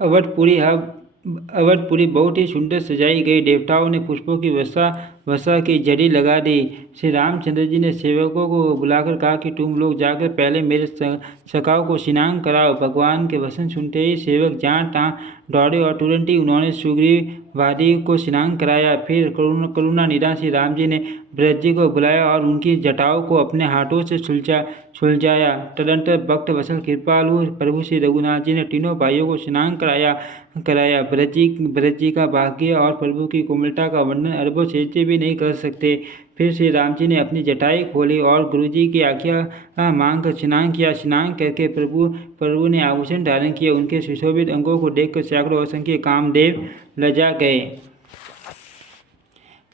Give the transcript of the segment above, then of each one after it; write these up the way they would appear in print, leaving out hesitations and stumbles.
अवधपुरी अवधपुरी बहुत ही सुंदर सजाई गई। देवताओं ने पुष्पों की वर्षा वर्षा की जड़ी लगा दी। श्री रामचंद्र जी ने सेवकों को बुलाकर कहा कि तुम लोग जाकर पहले मेरे सखाओं को स्नान कराओ। भगवान के वचन सुनते ही सेवक जहाँ तहाँ दौड़े और तुरंत ही उन्होंने सुग्रीव वादी को स्नान कराया। फिर करुणा निधान श्री राम जी ने भरत जी को बुलाया और उनकी जटाओं को अपने हाथों से सुलझाया। तदंतर भक्त वत्सल कृपालु प्रभु श्री रघुनाथ जी ने तीनों भाइयों को स्नान कराया। भरत जी का भाग्य और प्रभु की कोमलता का वर्णन अरबों चेहरे भी नहीं कर सकते। फिर श्री राम जी ने अपनी जटाई खोली और गुरु जी की आज्ञा मांग कर स्नान किया। स्नान करके प्रभु ने आभूषण धारण किए। उनके सुशोभित अंगों को देखकर सैकड़ों असंख्य कामदेव लजा गए।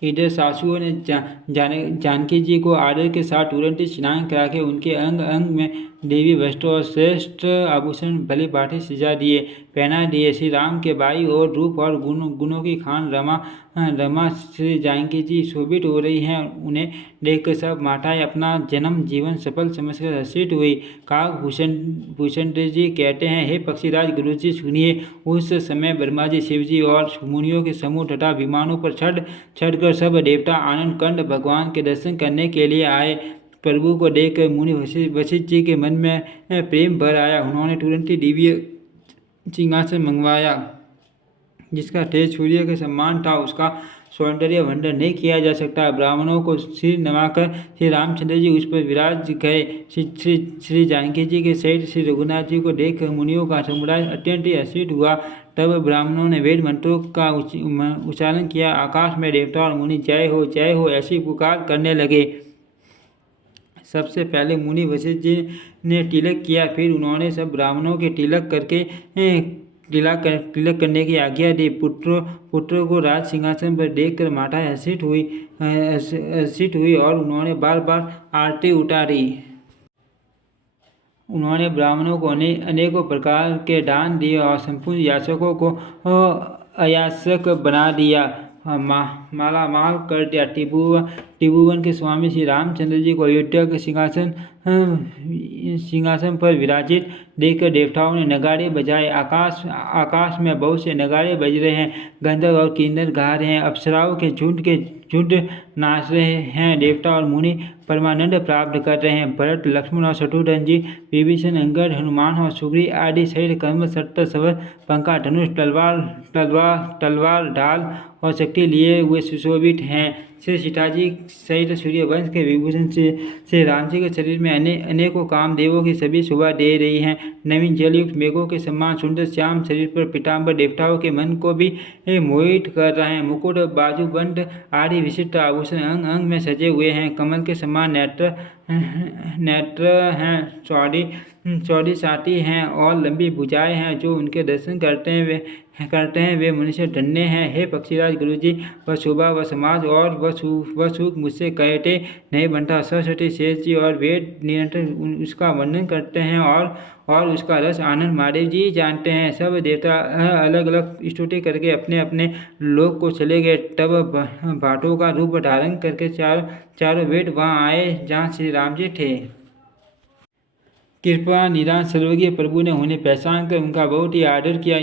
इधर सासुओं ने जानकी जी को आदर के साथ तुरंत ही स्नान करा के उनके अंग अंग में देवी वस्त्र और श्रेष्ठ आभूषण भली भांति सजा दिए, पहना दिए। श्री राम के बाई और रूप और गुणों की खान रमा श्री जानकी जी शोभित हो रही हैं। उन्हें देखकर सब माताएं अपना जन्म जीवन सफल समझकर हर्षित हुई। भूषण जी कहते हैं, हे पक्षीराज गुरु जी सुनिए। उस समय ब्रह्मा जी, शिव जी और मुनियों के समूह तथा विमानों पर चढ़कर सब देवता आनंद कंठ भगवान के दर्शन करने के लिए आए। प्रभु को देखकर मुनि वशिष्ठ जी के मन में प्रेम भर आया। उन्होंने तुरंत ही दिव्य सिंहासन मंगवाया जिसका तेज सूर्य के समान था। उसका सौंदर्य वर्णन नहीं किया जा सकता। ब्राह्मणों को सिर नवाकर श्री रामचंद्र जी उस पर विराज गए। श्री जानकी जी के सहित श्री रघुनाथ जी को देखकर मुनियों का समुदाय अत्यंत ही हर्षित हुआ। तब ब्राह्मणों ने वेद मंत्रों का उच्चारण किया। आकाश में देवता और मुनि जय हो ऐसी पुकार करने लगे। सबसे पहले मुनि वशिष्ठ जी ने तिलक किया। फिर उन्होंने सब ब्राह्मणों के तिलक करने की आज्ञा दी। पुत्र को राज सिंहासन पर देखकर माताएं हर्षित हुई और उन्होंने बार बार आरती उतारी। उन्होंने ब्राह्मणों को अनेकों प्रकार के दान दिए और संपूर्ण याचकों को अयाचक बना दिया, मालामाल कर दिया। त्रिभुवन के स्वामी श्री रामचंद्र जी को अयोध्या के सिंहासन पर विराजित देखकर देवताओं ने नगाड़े बजाए। आकाश में बहुत से नगाड़े बज रहे हैं। गंधर्व और किन्नर गा रहे हैं। अप्सराओं के झुंड नाच रहे हैं। देवता और मुनि परमानंद प्राप्त कर रहे हैं। भरत, लक्ष्मण और शत्रुघ्न जी, विभीषण, अंगद, हनुमान और सुग्रीव आदि सहित कर्म, सत्तर, सवर, पंखा, धनुष, तलवार, ढाल और शक्ति लिए हुए सुशोभित हैं। श्री सीता जी सहित सूर्यवंश के विभूषण से श्री राम जी के शरीर में अनेकों कामदेवों की सभी शोभा दे रही हैं। नवीन जलयुक्त मेघों के समान सुंदर श्याम शरीर पर पीताम्बर देवताओं के मन को भी मोहित कर रहे हैं। मुकुट, बाजूबंद आदि विशिष्ट आभूषण अंग अंग में सजे हुए हैं। कमल के समान नेत्र हैं। चौड़ी छाती हैं और लंबी भुजाएं हैं। जो उनके दर्शन करते हैं वे मनुष्य धन्य हैं। हे पक्षीराज गुरु जी, वह शोभा, वह समाज और वह सुख मुझसे कहते नहीं बनता। सरस्वती, शेष जी और वेद निरंतर उसका वर्णन करते हैं और उसका रस आनंद महादेव जी जानते हैं। सब देवता अलग अलग स्तुति करके अपने अपने लोक को चले गए। तब भाटों का रूप धारण करके चारों वेद वहाँ आए जहाँ श्री राम जी थे। कृपा निधान सर्वज्ञ प्रभु ने उन्हें पहचान कर उनका बहुत ही आदर किया।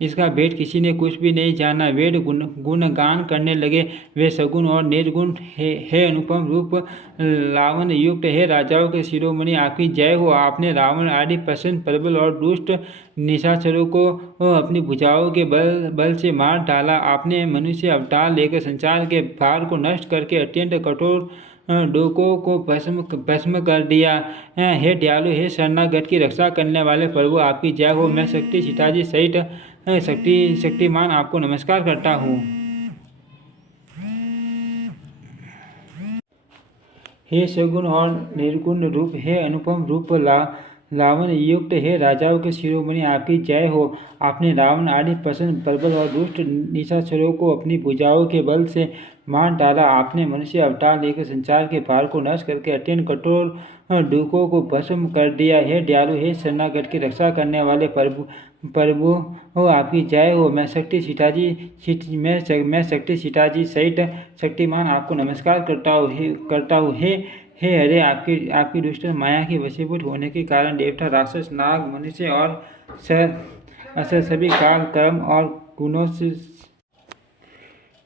इसका भेद किसी ने कुछ भी नहीं जाना। वेद गुणगान करने लगे। वे सगुण और निर्गुण है अनुपम रूप लावण्य युक्त है। राजाओं के शिरोमणि आपकी जय हो। आपने रावण आदि प्रसन्न, प्रबल और दुष्ट निशाचरों को अपनी भुजाओं के बल से मार डाला। आपने मनुष्य अवतार लेकर संसार के भार को नष्ट करके अत्यंत कठोर डोकों को भस्म कर दिया। हे दयालु, हे शरणागत की रक्षा करने वाले प्रभु, आपकी जय हो। मैं शक्ति सीता जी सहित शक्तिमान आपको नमस्कार करता हूँ। हे सगुण और निर्गुण रूप, हे अनुपम रूप लावण्य युक्त है। राजाओं के शिरोमणि आपकी जय हो। आपने रावण आदि प्रसन्न, प्रबल और दुष्ट निशाचरों को अपनी भुजाओं के बल से मार डाला। आपने मनुष्य अवतार लेकर संसार के भार को नष्ट करके अत्यंत कठोर डूकों को भस्म कर दिया। हे दयालु, हे शरणागत की रक्षा करने वाले प्रभु आपकी जय हो। मैं शक्ति सीता जी सहित शक्तिमान आपको नमस्कार करता हूँ। हे हरे, आपकी दुष्ट माया के वशीभूत होने के कारण देवता, राक्षस, नाग, मनुष्य और असर सभी काल कर्म और गुणों से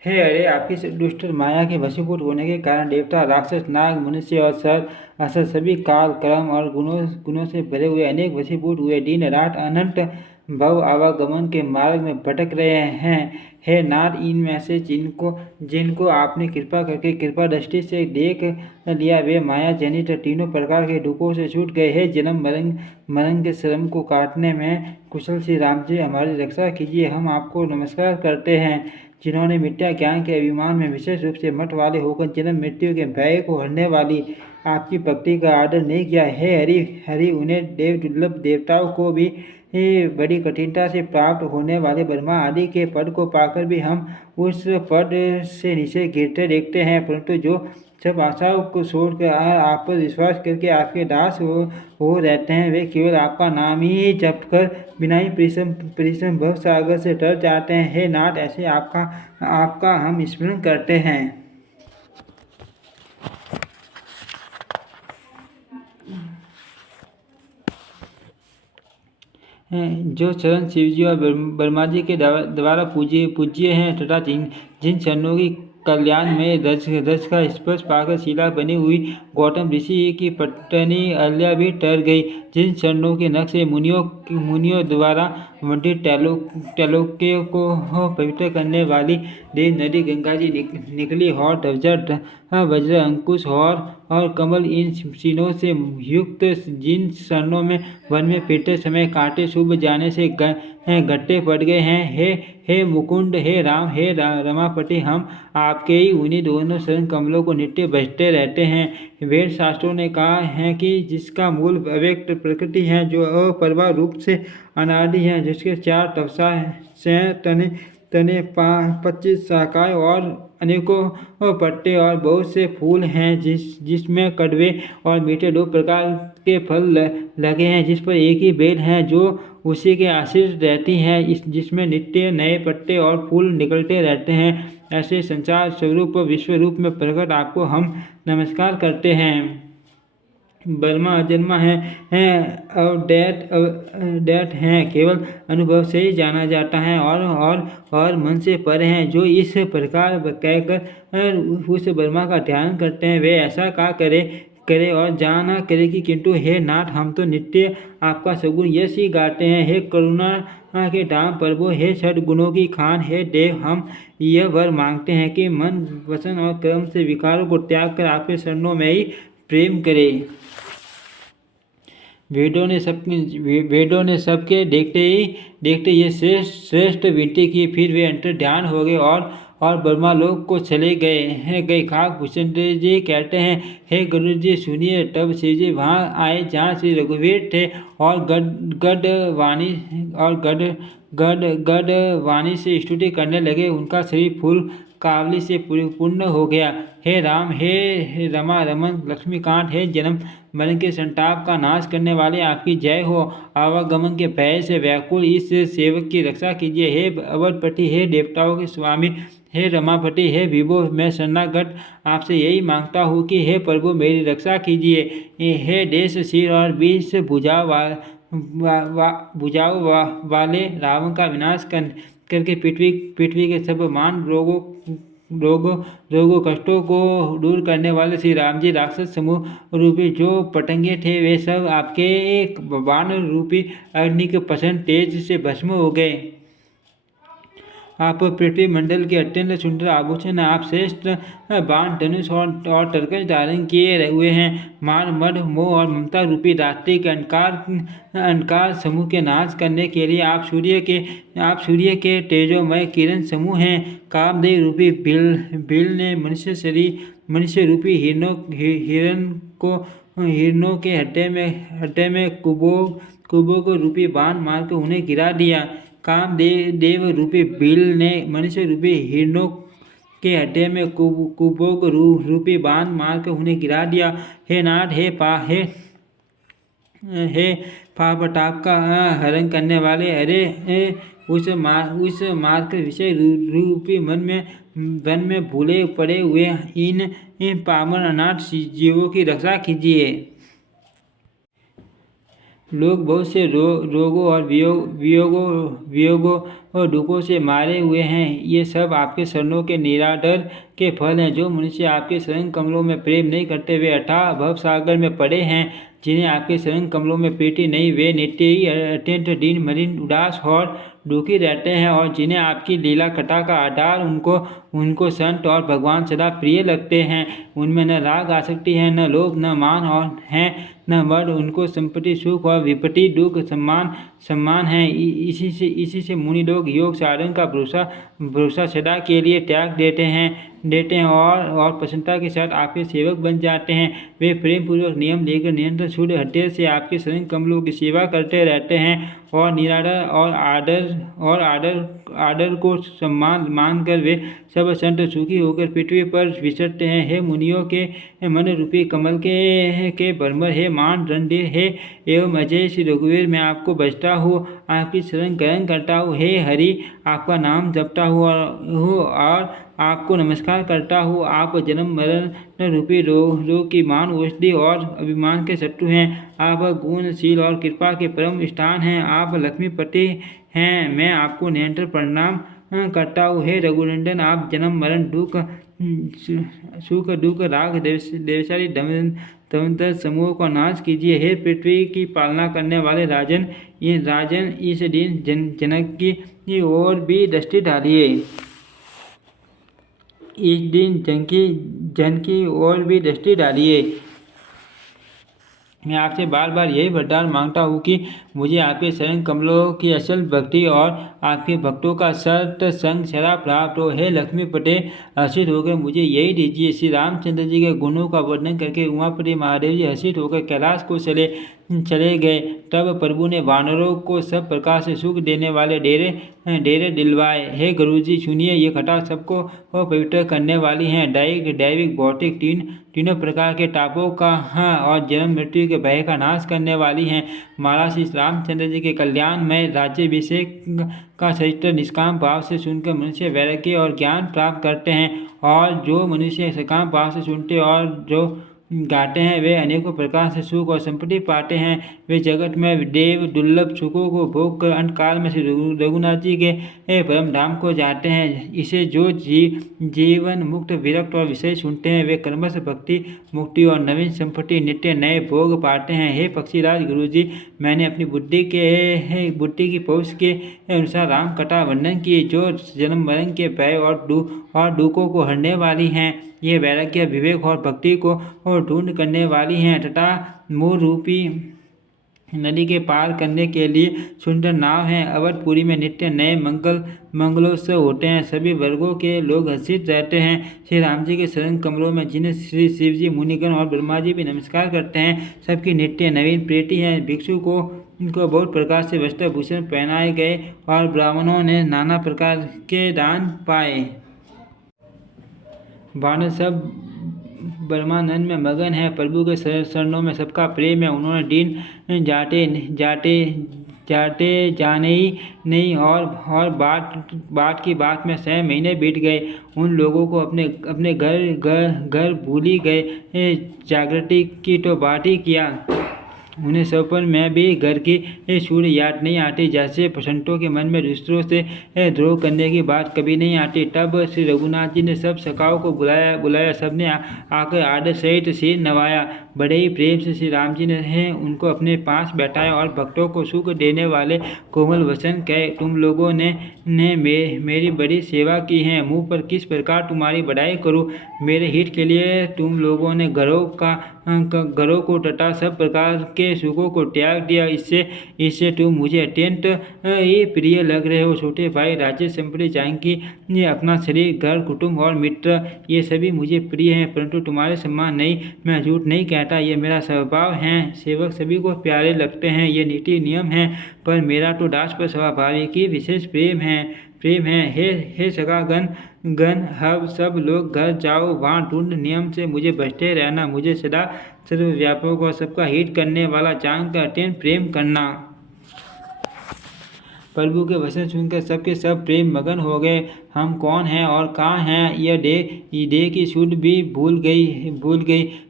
है। अरे आपकी दुष्ट माया के वशीभूत होने के कारण देवता, राक्षस, नाग, मनुष्य और सर असर सभी काल कर्म और गुणों से भरे हुए अनेक वशीभूत हुए दिन रात अनंत भव आवागमन के मार्ग में भटक रहे हैं। हे नाथ, इनमें से जिनको जिनको आपने कृपा करके कृपा दृष्टि से देख लिया वे माया जनित तीनों प्रकार के दुखों से छूट गए। हे जन्म मरण के श्रम को काटने में कुशल श्री राम जी, हमारी रक्षा कीजिए। हम आपको नमस्कार करते हैं, जिन्होंने मिथ्या ज्ञान के अभिमान में विशेष रूप से मत वाले होकर जन्म मृत्यु के भय को हरने वाली आपकी भक्ति का आदर नहीं किया। हे हरि हरि, उन्हें दुर्लभ देवताओं को भी बड़ी कठिनता से प्राप्त होने वाले ब्रह्मा आदि के पद को पाकर भी हम उस पद से नीचे गिरते देखते हैं, परंतु जो सब आशाओं को छोड़कर आप पर विश्वास करके आपके दास हो रहते हैं, वे केवल आपका नाम ही जप कर बिना ही परिश्रम भव सागर से तर जाते हैं। हे नाथ, ऐसे आपका हम स्मरण करते हैं। जो चरण शिवजी और ब्रह्मा जी के द्वारा पूज्य हैं तथा जिन चरणों की कल्याण में रज का स्पर्श पाकर शिला बनी हुई गौतम ऋषि की पत्नी अहल्या भी तर गई, जिन चरणों के नख से मुनियों द्वारा मंडित त्रैलोक्य को पवित्र करने वाली देव नदी गंगा जी निकली, और ध्वजा वज्र अंकुश और कमल इन चिन्हों से युक्त जिन चरणों में वन में फिरते समय कांटे शुभ जाने से गट्टे पड़ गए हैं। हे मुकुंद, हे राम, हे रमापति, हम आपके ही उन्हीं दोनों शरण कमलों को नित्य भजते रहते हैं। वेद शास्त्रों ने कहा है कि जिसका मूल अव्यक्त प्रकृति है, जो अपरवा रूप से अनादि है, जिसके 4 तपसा से तने 25 शाखाएं और अनेकों पत्ते और बहुत से फूल हैं, जिसमें कड़वे और मीठे 2 प्रकार के फल लगे हैं, जिस पर एक ही बेल है जो उसी के आश्रित रहती है, जिसमें नित्य नए पत्ते और फूल निकलते रहते हैं। ऐसे संसार स्वरूप विश्व रूप में प्रकट आपको हम नमस्कार करते हैं। ब्रह्मा अजन्मा है अवदैत हैं, केवल अनुभव से ही जाना जाता है और मन से परे हैं। जो इस प्रकार कहकर उस ब्रह्मा का ध्यान करते हैं, वे ऐसा का करे और जाना करे कि किंतु हे नाथ, हम तो नित्य आपका सगुण यश ही गाते हैं। हे करुणा के धाम प्रभु, हे सद्गुणों की खान, हे देव, हम यह वर मांगते हैं कि मन, वचन और कर्म से विकारों को त्याग कर आपके शरणों में ही प्रेम करें। वेदों ने सबके देखते ये श्रेष्ठ विनती की, फिर वे अंतर ध्यान हो गए और ब्रह्मा लोक को चले गए। खाक भूषण जी कहते हैं, हे गरुड़ जी सुनिए। तब शिव जी वहाँ आए जहाँ श्री रघुवीर थे और गद वाणी से स्तुति करने लगे। उनका शरीर फूल कावली से पूर्ण हो गया। हे राम, हे रमा रमन लक्ष्मीकांत, हे जन्म मरण के संताप का नाश करने वाले, आपकी जय हो। आवागमन के भय से व्याकुल इस सेवक की रक्षा कीजिए। हे अवधपति, हे देवताओं के स्वामी, हे रमापति, हे विभो, मैं शरणागत आपसे यही मांगता हूँ कि हे प्रभु मेरी रक्षा कीजिए। हे देश, सिर और 20 भुजाओं वाले रावण का विनाश करके पृथ्वी के सब मान रोगों कष्टों को दूर करने वाले श्री राम जी, राक्षस समूह रूपी जो पतंगे थे, वे सब आपके बाण रूपी अग्नि के प्रचंड तेज से भस्म हो गए। आप पृथ्वी मंडल के अत्यंत सुंदर आभूषण, आप श्रेष्ठ बाण, धनुष और तरकश धारण किए हुए हैं। मान, मद, मोह और ममता रूपी रात्रि के अंधकार समूह के नाश करने के लिए आप सूर्य के तेजोमय किरण समूह हैं। कामदेव रूपी बिल ने मनुष्य रूपी हिरणों के हृदय में कुबोग रूपी बाण मारकर उन्हें गिरा दिया। कामदेव रूपी बिल ने मनुष्य रूपी हिरणों के हृदय में कुबोग रूपी बाण मारकर उन्हें गिरा दिया। हे नाथ, हे पाप ताप का हरण करने वाले, अरे उस मार्ग विषय रूपी वन में भूले पड़े हुए इन पावन अनाथ जीवों की रक्षा कीजिए। लोग बहुत से रोगों और वियोगों और दुखों से मारे हुए हैं। ये सब आपके शरणों के निरादर के फल हैं। जो मनुष्य आपके शरण कमलों में प्रेम नहीं करते, वे अथाह भवसागर में पड़े हैं। जिन्हें आपके शरण कमलों में प्रीति नहीं, वे नित्य ही अत्यंत दीन मलिन उदास और दुखी रहते हैं। और जिन्हें आपकी लीला कथा का आधार उनको संत और भगवान सदा प्रिय लगते हैं। उनमें न राग आसक्ति है, न लोभ, न मान और है न मद। उनको संपत्ति सुख और विपत्ति दुख सम्मान है। इसी से मुनि लोग योग साधन का भरोसा सदा के लिए त्याग देते हैं और प्रसन्नता के साथ आपके सेवक बन जाते हैं। वे प्रेम पूर्वक नियम लेकर निरंतर शुद्ध हृदय से आपके शरण कमलों की सेवा करते रहते हैं और निरादर और आदर को सम्मान मानकर वे सब संत सुखी होकर पृथ्वी पर विचरते हैं। हे मुनियों के मन रूपी कमल के भ्रमर, हे मान रणधीर, हे एवं अजय श्री रघुवीर, मैं आपको बचता हूँ, आपकी शरण ग्रहण करता हूँ। हे हरि, आपका नाम जपता हूँ और आपको नमस्कार करता हूँ। आप जन्म मरण रूपी रोग की मान औषधि और अभिमान के शत्रु हैं। आप गुणशील और कृपा के परम स्थान हैं। आप लक्ष्मीपति हैं। मैं आपको निरंतर प्रणाम करता हूँ। हे रघुनंदन, आप जन्म मरण दुख सुख दुख राग देवशाली तमंतर समूह का नाश कीजिए। हे पृथ्वी की पालना करने वाले राजन, इस दिन जनक की ओर भी दृष्टि डालिए। इस दिन जन की ओर भी दृष्टि डालिए। मैं आपसे बार बार यही वरदान मांगता हूँ कि मुझे आपके शरण कमलों की असल भक्ति और आपके भक्तों का सत्संग सदा प्राप्त हो। हे लक्ष्मीपते, हर्षित होकर मुझे यही दीजिए। श्री रामचंद्र जी के गुणों का वर्णन करके उमापति महादेव जी हर्षित होकर कैलाश को चले गए। तब प्रभु ने वानरों को सब प्रकार से सुख देने वाले डेरे दिलवाए। हे गुरु जी, सुनिए, ये कथा सबको पवित्र करने वाली है। दैविक भौतिक तीनों प्रकार के तापों का और जन्म मृत्यु के भय का नाश करने वाली हैं। महाराज श्री रामचंद्र जी के कल्याण में राज्याभिषेक का चरित्र निष्काम भाव से सुनकर मनुष्य वैराग्य और ज्ञान प्राप्त करते हैं। और जो मनुष्य सकाम भाव से सुनते और जो गाते हैं, वे अनेकों प्रकार से सुख और संपत्ति पाते हैं। वे जगत में देव दुर्लभ सुखों को भोग कर अंत काल में श्री रघुनाथ जी के परम धाम को जाते हैं। इसे जो जीवन मुक्त विरक्त और विषय सुनते हैं, वे क्रमश भक्ति मुक्ति और नवीन संपत्ति नित्य नए भोग पाते हैं। हे पक्षीराज गुरु जी, मैंने अपनी बुद्धि की पहुँच के अनुसार राम कथा वर्णन की, जो जन्म मरण के भय और दुखों को हरने वाली हैं। ये वैराग्य, विवेक और भक्ति को ढूंढ करने वाली हैं तथा मोह रूपी नदी के पार करने के लिए सुंदर नाव हैं। अवधपुरी में नित्य नए मंगलोत्सव होते हैं। सभी वर्गों के लोग हर्षित रहते हैं। श्री राम जी के शरण कमलों में जिन्हें श्री शिव जी, मुनिगण और ब्रह्मा जी भी नमस्कार करते हैं, सबकी नित्य नवीन प्रीति है। भिक्षु को बहुत प्रकार से वस्त्र भूषण पहनाए गए और ब्राह्मणों ने नाना प्रकार के दान पाए। वानर सब ब्रह्मानंद में मगन है। प्रभु के शरणों में सबका प्रेम है। उन्होंने दिन जाते जाने ही नहीं और बात की बात में 6 महीने बीत गए। उन लोगों को अपने घर भूल ही गए। जागृति की तो बात ही किया, उन्हें सपन में भी घर की सूर्य याद नहीं आती। जैसे संतों के मन में दूसरों से द्रोह करने की बात कभी नहीं आती। तब श्री रघुनाथ जी ने सब सखाओं को बुलाया। सबने आकर आदर सहित सिर नवाया। बड़े ही प्रेम से श्री राम जी ने उनको अपने पास बैठाया और भक्तों को सुख देने वाले कोमल वचन कहे। तुम लोगों ने मेरी बड़ी सेवा की है। मुँह पर किस प्रकार तुम्हारी बड़ाई करूँ। मेरे हित के लिए तुम लोगों ने घरों को तथा सब प्रकार के सुखों को त्याग दिया। इससे तुम मुझे अत्यंत ही प्रिय लग रहे हो। छोटे भाई, राज्य संपत्ति, जानकी, अपना शरीर, घर, कुटुंब और मित्र, ये सभी मुझे प्रिय हैं, परंतु तुम्हारे समान नहीं। मैं झूठ नहीं कहता, ये मेरा स्वभाव है। सेवक सभी को प्यारे लगते हैं, ये नीति नियम है, पर मेरा तो दास पर स्वाभाविक ही विशेष प्रेम है। हे सखा गण अब सब लोग घर जाओ। वहाँ ढूंढ नियम से मुझे बचते रहना। मुझे सदा सर्वव्यापक और सबका हित करने वाला जानकर अत्यंत प्रेम करना। प्रभु के वचन सुनकर सबके सब प्रेम मगन हो गए। हम कौन हैं और कहाँ हैं, यह देह की सुध भी भूल गई।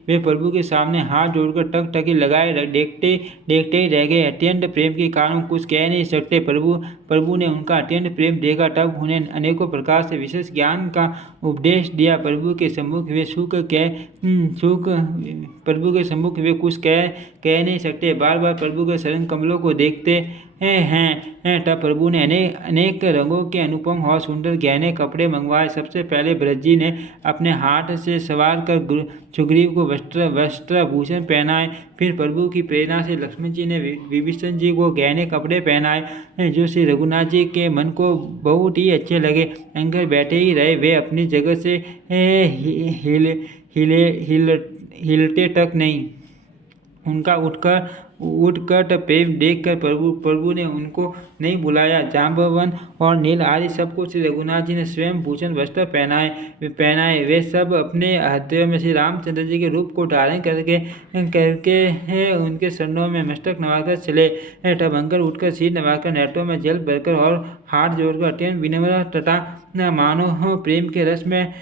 वे प्रभु के सामने हाथ जोड़कर टकटकी लगाए देखते देखते ही रह गए। अत्यंत प्रेम के कारण कुछ कह नहीं सकते। प्रभु ने उनका अत्यंत प्रेम देखा, तब उन्हें अनेकों प्रकार से विशेष ज्ञान का उपदेश दिया। प्रभु के सम्मुख वे कुछ कह नहीं सकते, बार बार प्रभु के चरण कमलों को देखते हैं। तब प्रभु ने अनेक रंगों के अनुपम और सुंदर गहने कपड़े मंगवाए। सबसे पहले भरत जी ने अपने हाथ से सवार कर सुग्रीव को वस्त्राभूषण पहनाए। फिर प्रभु की प्रेरणा से लक्ष्मण जी ने विभीषण जी को गहने कपड़े पहनाए, जो श्री रघुनाथ जी के मन को बहुत ही अच्छे लगे। अंदर बैठे ही रहे, वे अपनी जगह से हिलते तक नहीं। उनका उठकर प्रेम देखकर प्रभु ने उनको नहीं बुलाया। जाम्बवन और नील आदि सबको श्री रघुनाथ जी ने स्वयं भूषण वस्त्र पहनाए। वे सब अपने हृदय में श्री रामचंद्र जी के रूप को धारण करके उनके चरणों में मस्तक नवाकर चले। तब अंकर उठकर सिर नवाकर नेत्रों में जल भरकर और हाथ जोड़कर अत्यंत विनम्र तथा मानो प्रेम के रस में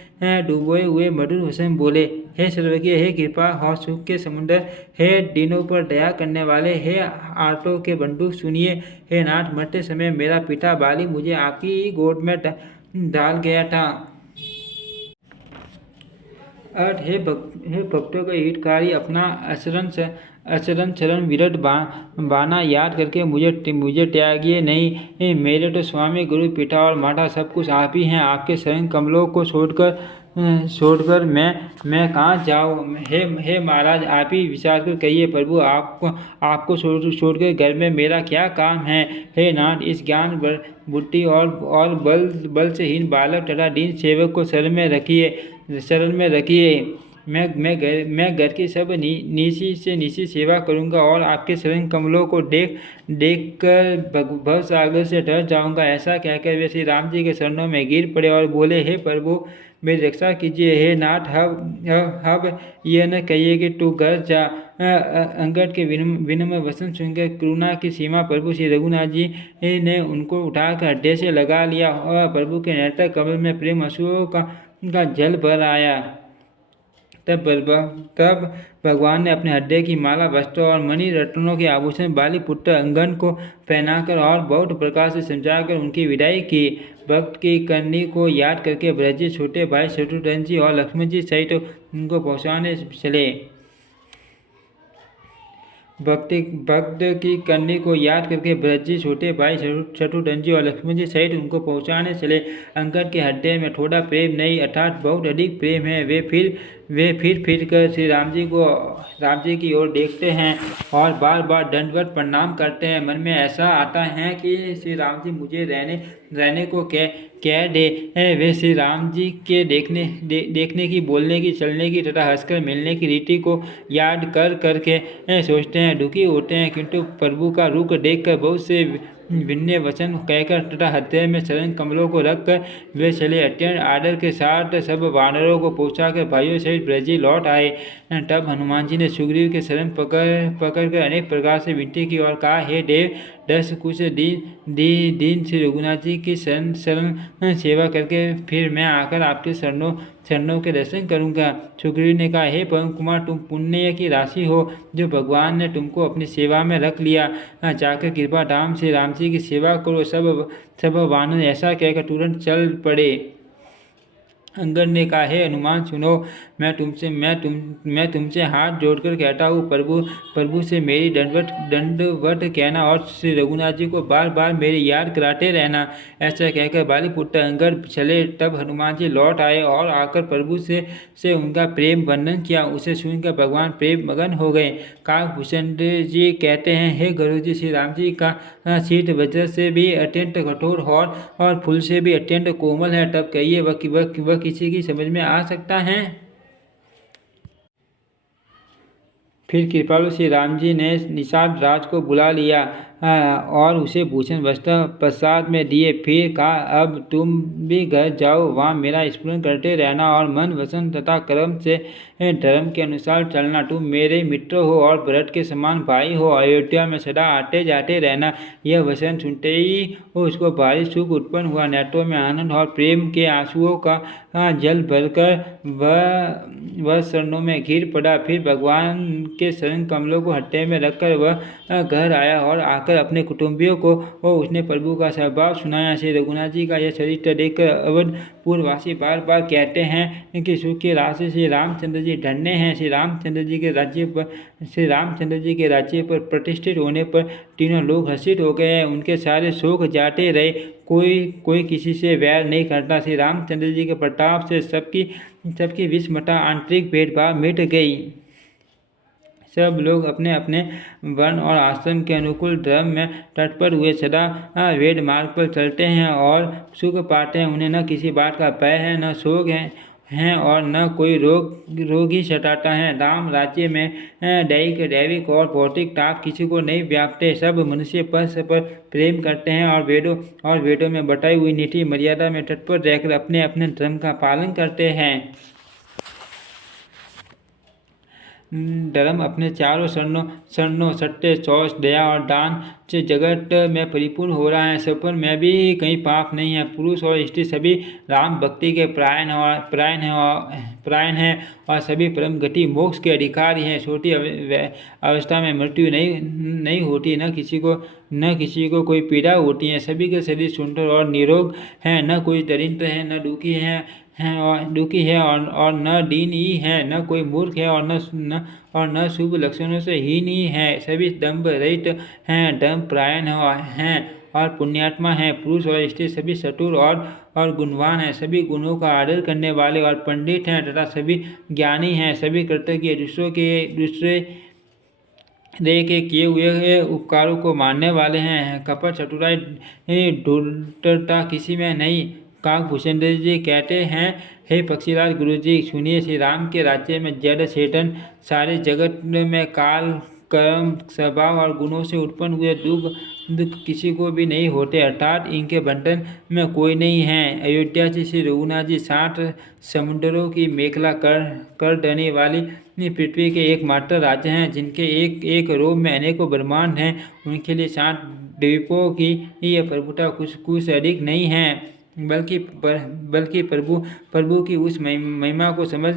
डूबोए हुए मधुर वचन बोले, हे सर्वज्ञ, हे कृपा और सुख के समुद्र, हे दीनों पर दया करने वाले, हे आर्तों के बंधु, सुनिए। हे नाथ, मरते समय मेरा पिता बाली मुझे आपकी ही गोद में डाल गया था। अर्थ, हे भक्तों का हितकारी, अपना अचरण चरण विरट बाना याद करके मुझे त्यागिए नहीं। मेरे तो स्वामी, गुरु, पिता और माता सब कुछ आप ही हैं। आपके शरण कमलों को छोड़कर मैं कहाँ जाऊँ। हे महाराज, आप ही विचार कर कहिए, प्रभु आपको छोड़कर घर में मेरा क्या काम है। हे नाथ, इस ज्ञान बुद्धि और बल से हीन बालक तथा दीन सेवक को शरण में रखिए। मैं घर की सब नीची सेवा करूंगा और आपके शरण कमलों को देख कर भव सागर से डर जाऊंगा। ऐसा कहकर वे श्री राम जी के चरणों में गिर पड़े और बोले, हे प्रभु, मेरी रक्षा कीजिए। हे नाथ, अब यह न कहिए कि तू घर जा। अंगद के विनम्र वचन सुनकर करुणा की सीमा प्रभु श्री रघुनाथ जी ने उनको उठाकर हृदय से लगा लिया और प्रभु के नेत्र कमल में प्रेम अश्रुओं का जल भर आया। तब भगवान ने अपने हृदय की माला, वस्त्र और मणि रत्नों के आभूषण बाली पुत्र अंगन को पहनाकर और बहुत प्रकार से समझाकर उनकी विदाई की। भक्त की करनी को याद करके भरत जी, छोटे भाई शत्रुघ्न जी और लक्ष्मण जी सहित उनको पहुँचाने चले। भक्त की करनी को याद करके भरत जी, छोटे भाई शत्रुघ्न जी और लक्ष्मण जी सहित उनको पहुँचाने चले। अंगद के हृदय में थोड़ा प्रेम नहीं, अर्थात बहुत अधिक प्रेम है। वे फिर कर श्री राम जी की ओर देखते हैं और बार बार दंडवत प्रणाम करते हैं। मन में ऐसा आता है कि श्री राम जी मुझे रहने को कह दे। वे श्री राम जी के देखने की, बोलने की, चलने की तथा हंसकर मिलने की रीति को याद करके सोचते हैं, दुखी होते हैं। किंतु प्रभु का रूप देखकर बहुत से विनय वचन कहकर तथा हृदय में चरण कमलों को रखकर वे चले। अत्यंत आदर के साथ सब वानरों को पहुंचाकर भाइयों सहित ब्रज लौट आए। तब हनुमान जी ने सुग्रीव के शरण पकड़कर अनेक प्रकार से विनती की और कहा, हे देव, 10 कुछ दिन श्री रघुनाथ जी की शरण सेवा करके फिर मैं आकर आपके चरणों के दर्शन करूंगा। सुग्रीव ने कहा, हे पवन कुमार, तुम पुण्य की राशि हो जो भगवान ने तुमको अपनी सेवा में रख लिया। जाकर कृपा धाम से राम जी की सेवा करो। सब वानर ऐसा कहकर तुरंत चल पड़े। अंगद ने कहा, हे हनुमान, सुनो, मैं तुमसे हाथ जोड़कर कहता हूँ, प्रभु से मेरी दंडवत कहना और श्री रघुनाथ जी को बार बार मेरी याद कराते रहना। ऐसा कहकर बालीपुत्र अंगद चले। तब हनुमान जी लौट आए और आकर प्रभु से उनका प्रेम वर्णन किया। उसे सुनकर भगवान प्रेम मगन हो गए। काकभूषण जी कहते हैं, हे गुरु जी, श्री राम जी का शीत वज्र से भी अत्यंत कठोर और फूल से भी अत्यंत कोमल है। तब कहिए वह किसी की समझ में आ सकता है। फिर कृपालु श्री राम जी ने निषाद राज को बुला लिया। और उसे भूषण वस्त्र प्रसाद में दिए। फिर कहा, अब तुम भी घर जाओ, वहाँ मेरा स्मरण करते रहना और मन वचन तथा कर्म से धर्म के अनुसार चलना। तुम मेरे मित्र हो और भरत के समान भाई हो। अयोध्या में सदा आते जाते रहना। यह वचन सुनते ही उसको भारी सुख उत्पन्न हुआ। नेत्रों में आनंद और प्रेम के आंसुओं का जल भरकर वह चरणों में गिर पड़ा। फिर भगवान के चरण कमलों को हत्थे में रखकर वह घर आया और आकर अपने कुटुंबियों को उसने प्रभु का स्वभाव सुनाया। श्री रघुनाथ जी का यह चरित्र देखकर अवधपुरवासी बार बार कहते हैं कि सुख के रास्ते श्री रामचंद्र जी धन्य हैं। श्री रामचंद्र जी के राज्य पर प्रतिष्ठित होने पर तीनों लोग हर्षित हो गए हैं। उनके सारे शोक जाते रहे। कोई किसी से वैर नहीं करता। श्री रामचंद्र जी के प्रताप से सबकी विषमता आंतरिक भेदभाव मिट गई। सब लोग अपने अपने वर्ण और आश्रम के अनुकूल धर्म में तत्पर हुए सदा वेद मार्ग पर चलते हैं और सुख पाते हैं। उन्हें न किसी बात का भय है, न शोक है और न कोई रोग ही सताता है। राम राज्य में दैविक और भौतिक ताप किसी को नहीं व्यापते। सब मनुष्य परस्पर प्रेम करते हैं और वेदों में बताई हुई नीति मर्यादा में तत्पर रहकर अपने अपने धर्म का पालन करते हैं। धर्म अपने चारों शरणों सत्य, शौच, दया और दान से जगत में परिपूर्ण हो रहा है। सब में भी कहीं पाप नहीं है। पुरुष और स्त्री सभी राम भक्ति के प्रायण हैं और सभी परम गति मोक्ष के अधिकारी हैं। छोटी अवस्था में मृत्यु नहीं होती। न किसी को कोई पीड़ा होती है। सभी के शरीर सुंदर और निरोग हैं। न कोई दरिद्र है, न दुखी है और न दीनही है। न कोई मूर्ख है और न शुभ लक्षणों से हीन ही है। सभी दंभ रहित हैं, धर्म परायण हैं और पुण्यात्मा हैं। पुरुष और स्त्री सभी चतुर और गुणवान हैं। सभी गुणों का आदर करने वाले और पंडित हैं तथा सभी ज्ञानी हैं। सभी कृतज्ञ, दूसरे के किए हुए उपकारों को मानने वाले हैं। कपट, चतुराई, धूर्तता किसी में नहीं। काकभूषण जी कहते हैं, हे पक्षीराज गुरुजी, सुनिए, श्री राम के राज्य में जड़ चेतन सारे जगत में काल, कर्म, स्वभाव और गुणों से उत्पन्न हुए दुख किसी को भी नहीं होते, अर्थात इनके बंधन में कोई नहीं है। अयोध्या से श्री रघुनाथ जी 60 समुद्रों की मेखला कर देने वाली पृथ्वी के एकमात्र राज्य हैं, जिनके एक रोम में अनेकों ब्रह्मांड हैं। उनके लिए 60 द्वीपों की यह प्रभुता कुछ अधिक नहीं है, बल्कि प्रभु की उस महिमा को समझ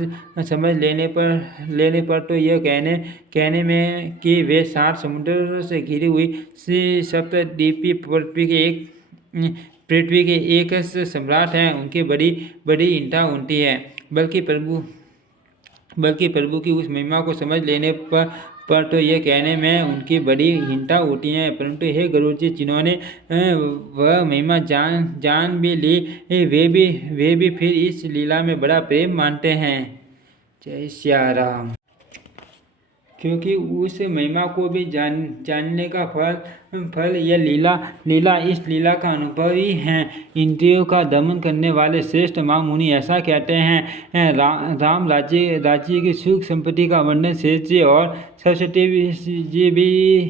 लेने पर तो यह कहने में कि वे 60 समुद्रों से घिरी हुई सप्तद्वीपीय पृथ्वी के एक सम्राट हैं, उनकी बड़ी हिंसा होती है। बल्कि प्रभु की उस महिमा को समझ लेने पर तो यह कहने में उनकी बड़ी हिंसा होती है। परंतु हे गुरु जी, जिन्होंने वह महिमा जान भी ली, वे भी फिर इस लीला में बड़ा प्रेम मानते हैं। जय सिया राम। क्योंकि उस महिमा को भी जानने का फल यह लीला इस लीला का अनुभव ही है। इंद्रियों का दमन करने वाले श्रेष्ठ महामुनि ऐसा कहते हैं, राम राज्य की सुख संपत्ति का वर्णन शेष जी और सरस्वती जी भी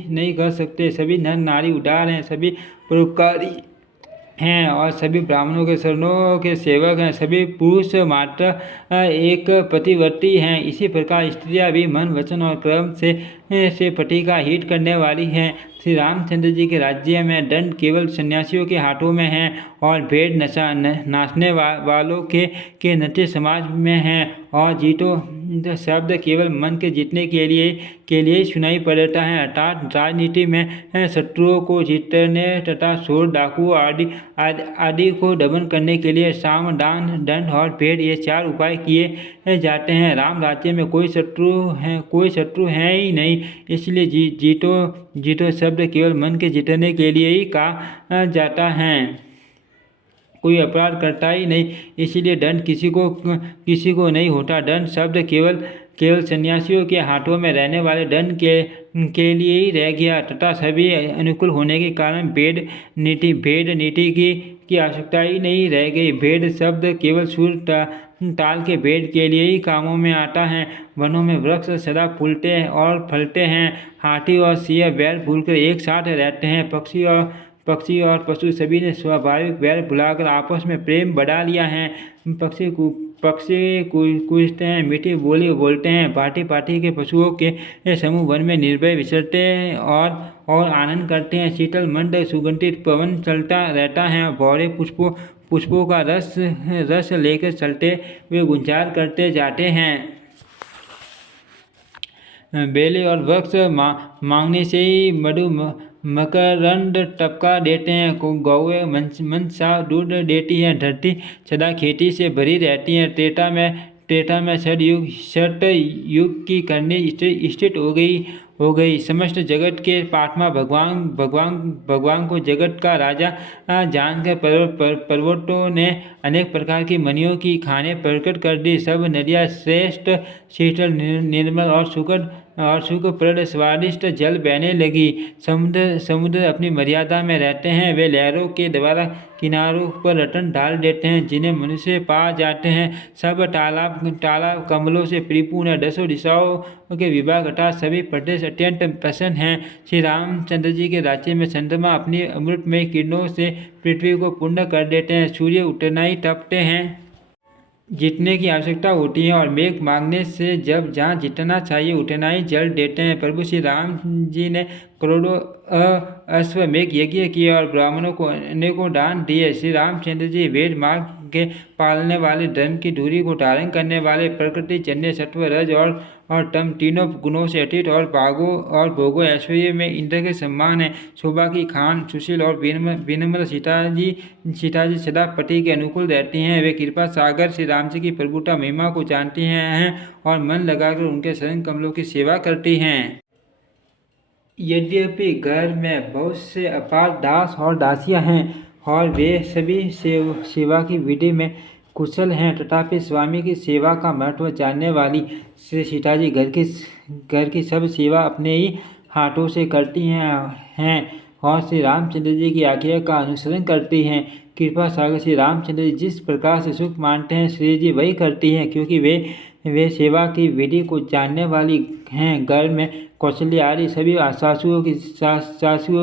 नहीं कर सकते। सभी नर नारी उदार हैं, सभी परोपकारी हैं और सभी ब्राह्मणों के शरणों के सेवक हैं। सभी पुरुष मात्र एक पतिव्रती हैं। इसी प्रकार स्त्रियां भी मन, वचन और कर्म से पति का हित करने वाली हैं। श्री रामचंद्र जी के राज्य में दंड केवल सन्यासियों के हाथों में है और भेद नाचने वालों के नृत्य समाज में है और जीतो शब्द केवल मन के जीतने के लिए सुनाई पड़ता है, अर्थात राजनीति में शत्रुओं को जीतने तथा चोर, डाकू आदि को दमन करने के लिए साम, दान, दंड और भेद ये 4 उपाय किए जाते हैं। राम राज्य में कोई शत्रु है ही नहीं, इसलिए जीतो शब्द केवल मन के जीतने के लिए ही कहा जाता है। कोई अपराध करता ही नहीं, इसीलिए दंड किसी को नहीं होता। दंड शब्द केवल सन्यासियों के हाथों में रहने वाले धन के लिए ही रह गया तथा सभी अनुकूल होने के कारण भेद नीति की आवश्यकता ही नहीं रह गई। भेद शब्द केवल सुर ताल के भेद के लिए ही कामों में आता है। वनों में वृक्ष सदा फूलते और फलते हैं। हाथी और सिंह बैर भूलकर एक साथ रहते हैं। पक्षी और पशु सभी ने स्वाभाविक बैर भुलाकर आपस में प्रेम बढ़ा लिया है। पक्षी कूजते हैं, मीठी बोली बोलते हैं। भांति भांति के पशुओं के समूह वन में निर्भय विचरते हैं और आनंद करते हैं। शीतल मंद सुगंधित पवन चलता रहता है। भौरे पुष्पों का रस लेकर चलते वे गुंजार करते जाते हैं। बेले और वृक्ष मांगने से ही मकरंद टपका देते हैं। गौएं मन सा दूध देती है। धरती सदा खेती से भरी रहती है। त्रेता में सत युग की करनी स्थित हो गई। समस्त जगत के आत्मा भगवान को जगत का राजा जानकर पर्वतों ने अनेक प्रकार की मनियों की खाने प्रकट कर दी। सब नदियाँ श्रेष्ठ शीतल निर्मल और सुखप्रद स्वादिष्ट जल बहने लगी। समुद्र अपनी मर्यादा में रहते हैं। वे लहरों के द्वारा किनारों पर रतन डाल देते हैं जिन्हें मनुष्य पा जाते हैं। सब तालाब कमलों से परिपूर्ण है। दसों दिशाओं के विभाग अर्थात सभी प्रदेश अत्यंत प्रसन्न हैं। श्री रामचंद्र जी के राज्य में चंद्रमा अपनी अमृतमय किरणों से पृथ्वी को पूर्ण कर देते हैं। सूर्य उतना ही तपते हैं जितने की आवश्यकता होती है और मेघ मांगने से जब जहाँ जितना चाहिए उतना ही जल देते हैं। प्रभु श्री राम जी ने करोड़ों अश्वमेघ यज्ञ किए और ब्राह्मणों को अनेकों दान दिए। श्री रामचंद्र जी वेद मार्ग के पालने वाले, धर्म की धुरी को धारण करने वाले, प्रकृति जन्य सत्व रज और तम तीनों गुणों से अतीत और भोगों ऐश्वर्य में इंद्र के सम्मान है। शोभा की खान, सुशील और विनम्र सीता जी सदा पति के अनुकूल रहती हैं। वे कृपा सागर श्री राम जी की प्रभुता महिमा को जानती हैं और मन लगाकर उनके शरण कमलों की सेवा करती हैं। यद्यपि घर में बहुत से अपार दास और दासियां हैं और वे सभी सेवा की विधि में कुशल हैं, तथापि स्वामी की सेवा का महत्व जानने वाली श्री सीता जी घर की सब सेवा अपने ही हाथों से करती हैं और श्री रामचंद्र जी की आज्ञा का अनुसरण करती हैं। कृपा सागर श्री रामचंद्र जी जिस प्रकार से सुख मानते हैं श्री जी वही करती हैं, क्योंकि वे सेवा की विधि को जानने वाली हैं। घर में कौशल्या आदि सभी सासुओं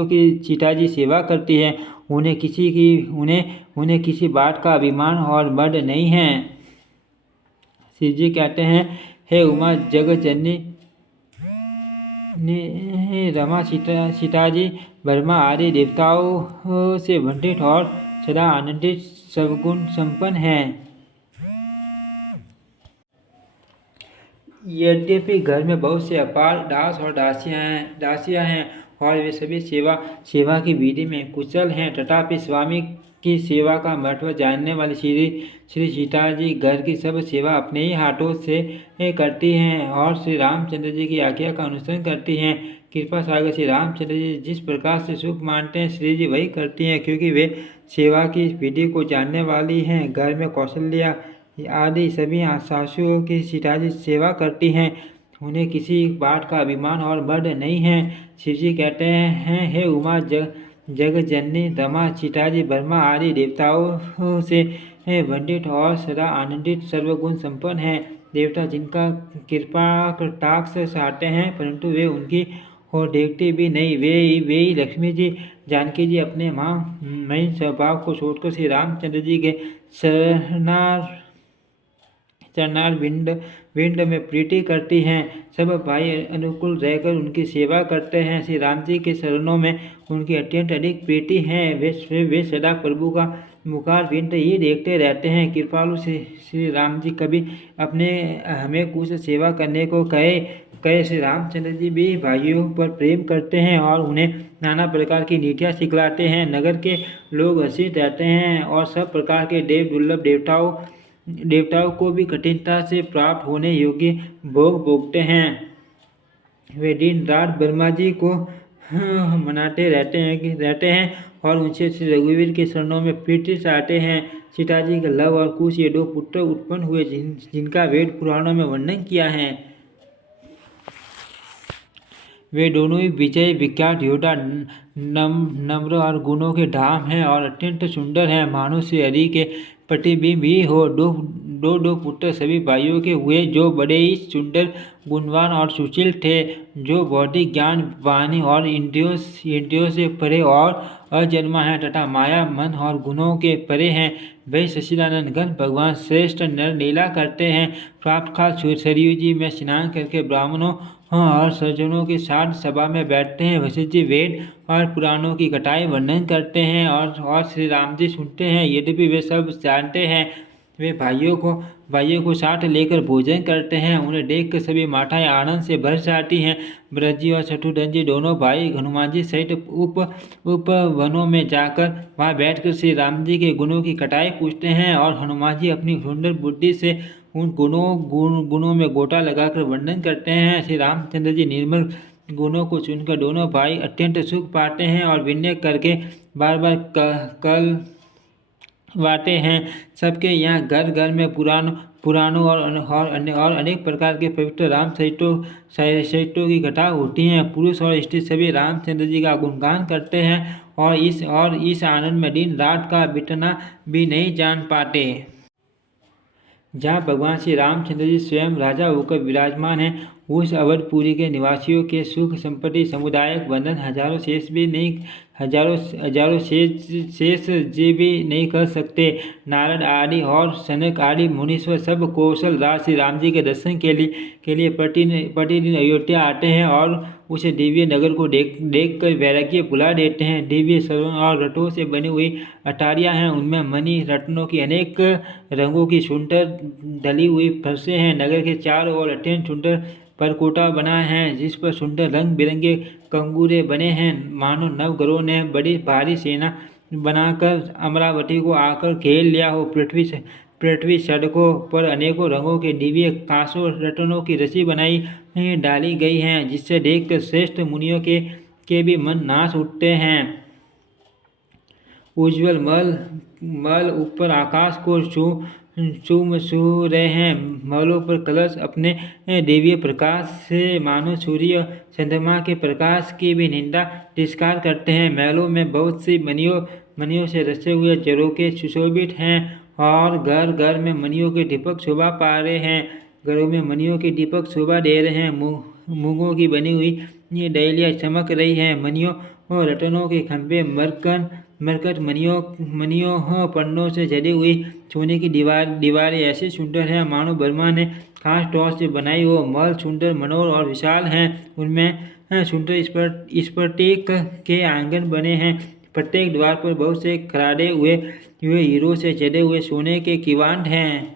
की सीता जी सेवा करती हैं। उन्हें किसी बात का अभिमान और मद नहीं है। शिव जी कहते हैं, हे उमा जगत जननी रमा सीता जी ब्रह्मा आदि देवताओं से वंदित और सदा आनंदित सर्वगुण संपन्न हैं। यद्यपि घर में बहुत से अपार दास और दासियां हैं और वे सभी सेवा की विधि में कुशल हैं, तथापि स्वामी की सेवा का महत्व जानने वाली श्री सीता जी घर की सब सेवा अपने ही हाथों से करती हैं और श्री रामचंद्र जी की आज्ञा का अनुसरण करती हैं। कृपा सागर श्री रामचंद्र जी जिस प्रकार से सुख मानते हैं श्री जी वही करती हैं, क्योंकि वे सेवा की विधि को जानने वाली हैं। घर में कौशल्या आदि सभी सासुओं की सीता जी सेवा करती हैं। उन्हें किसी बात का अभिमान और मद नहीं है। शिव जी कहते हैं, हे उमा जग जननी रमा सीता जी ब्रह्मा आदि देवताओं से वंदित और सदा आनंदित सर्वगुण संपन्न हैं। देवता जिनका कृपा कटाक्ष चाहते हैं परंतु वे उनकी और देखते भी नहीं, वे ही लक्ष्मी जी जानकी जी अपने मई स्वभाव को छोड़कर श्री रामचंद्र जी के चरणार विंड में प्रीति करती हैं। सब भाई अनुकूल रहकर उनकी सेवा करते हैं। श्री राम जी के शरणों में उनकी अत्यंत अधिक प्रीति है। वे सदा प्रभु का मुखार विंद ही देखते रहते हैं। कृपालु श्री राम जी कभी हमें कुछ सेवा करने को कहे श्री रामचंद्र जी भी भाइयों पर प्रेम करते हैं और उन्हें नाना प्रकार की नीतियाँ सिखलाते हैं। नगर के लोग हंसित रहते हैं और सब प्रकार के दुर्लभ देवताओं को भी कठिनता से प्राप्त होने योग्य भोग भोगते हैं। वे दिन रात ब्रह्मा जी को मनाते रहते हैं और उनसे श्री रघुवीर के शरणों में प्रीति चाहते हैं। सीता जी के लव और कुश ये दो पुत्र उत्पन्न हुए जिनका वेद पुराणों में वर्णन किया है। वे दोनों ही विजय विख्यात योद्धा नम्र और गुणों के धाम हैं और अत्यंत सुंदर हैं, मानो श्री हरि के प्रतिबिंब ही हो। दो पुत्र सभी भाइयों के हुए, जो बड़े ही सुंदर, गुणवान और सुशील थे, जो बौद्धिक ज्ञान, वाणी और इंद्रियों से परे और अजन्मा है तथा माया, मन और गुणों के परे हैं। वे सच्चिदानंद घन भगवान श्रेष्ठ नर लीला करते हैं। प्राप्त काल सरयू जी में स्नान करके ब्राह्मणों और सज्जनों के साथ सभा में बैठते हैं। वशिष्ठ जी वेद और पुराणों की कथाएं वर्णन करते हैं और श्री राम जी सुनते हैं। यद्यपि वे सब जानते हैं, वे भाइयों को साथ लेकर भोजन करते हैं। उन्हें देखकर सभी माताएं आनंद से भर जाती हैं। भरत जी और शत्रुघ्न जी दोनों भाई हनुमान जी सहित उप वनों में जाकर वहां बैठकर श्री राम जी के गुणों की कटाई पूछते हैं और हनुमान जी अपनी सुंदर बुद्धि से उन गुणों में गोता लगाकर वर्णन करते हैं। श्री रामचंद्र जी निर्मल गुणों को सुनकर दोनों भाई अत्यंत सुख पाते हैं और विनय करके बार बार कल वाते हैं। सबके यहाँ घर घर में पुराणों और अनेक प्रकार के पवित्र राम चरित्रों की कथा होती हैं। पुरुष और स्त्री सभी रामचंद्र जी का गुणगान करते हैं और इस आनंद में दिन रात का बीतना भी नहीं जान पाते। जहाँ भगवान श्री रामचंद्र जी स्वयं राजा होकर विराजमान हैं, उस अवधपुरी के निवासियों के सुख संपत्ति समुदायक वर्णन हजारों शेष जी भी नहीं कर सकते। नारद आदि और सनक आदि मुनीश्वर सब कौशल राज श्री राम जी के दर्शन के लिए प्रतिदिन अयोध्या आते हैं और उस दिव्य नगर को देख कर वैराग्य भुला देते हैं। दिव्य सरों और रथों से बनी हुई अटारियां हैं, उनमें मणि रत्नों की अनेक रंगों की सुंदर ढली हुई फरसें हैं। नगर के चारों ओर अत्यंत सुंदर परकोटा बना है, जिस पर सुंदर रंग बिरंगे कंगूरे बने हैं, मानो नवग्रहों ने बड़ी भारी सेना बनाकर अमरावती को आकर घेर लिया हो। पृथ्वी सड़कों पर अनेकों रंगों के दिव्य कांसों रत्नों की रस्सी बनाई डाली गई हैं, जिससे देखकर श्रेष्ठ मुनियों के भी मन नाच उठते हैं। उज्ज्वल मल ऊपर आकाश को चूम रहे हैं। मलों पर कलश अपने दिव्य प्रकाश से मानो सूर्य चंद्रमा के प्रकाश की भी निंदा तिरस्कार करते हैं। महलों में बहुत सी मणियों से रचे हुए झरोखे सुशोभित हैं और घर घर में मणियों के दीपक शोभा पा रहे हैं। घरों में मणियों के दीपक शोभा दे रहे हैं। मूंगों की बनी हुई ये डैलियाँ चमक रही हैं। मणियों और रत्नों के खंभे मरकट मणियों पन्नों से जड़ी हुई सोने की दीवारें ऐसी सुंदर हैं, मानो ब्रह्मा ने खास तौर से बनाई हो। महल सुंदर, मनोहर और विशाल हैं। उनमें सुंदर स्फटिक के आंगन बने हैं। प्रत्येक द्वार पर बहुत से खरादे हुए हीरों से जड़े हुए सोने के किवाड़ हैं।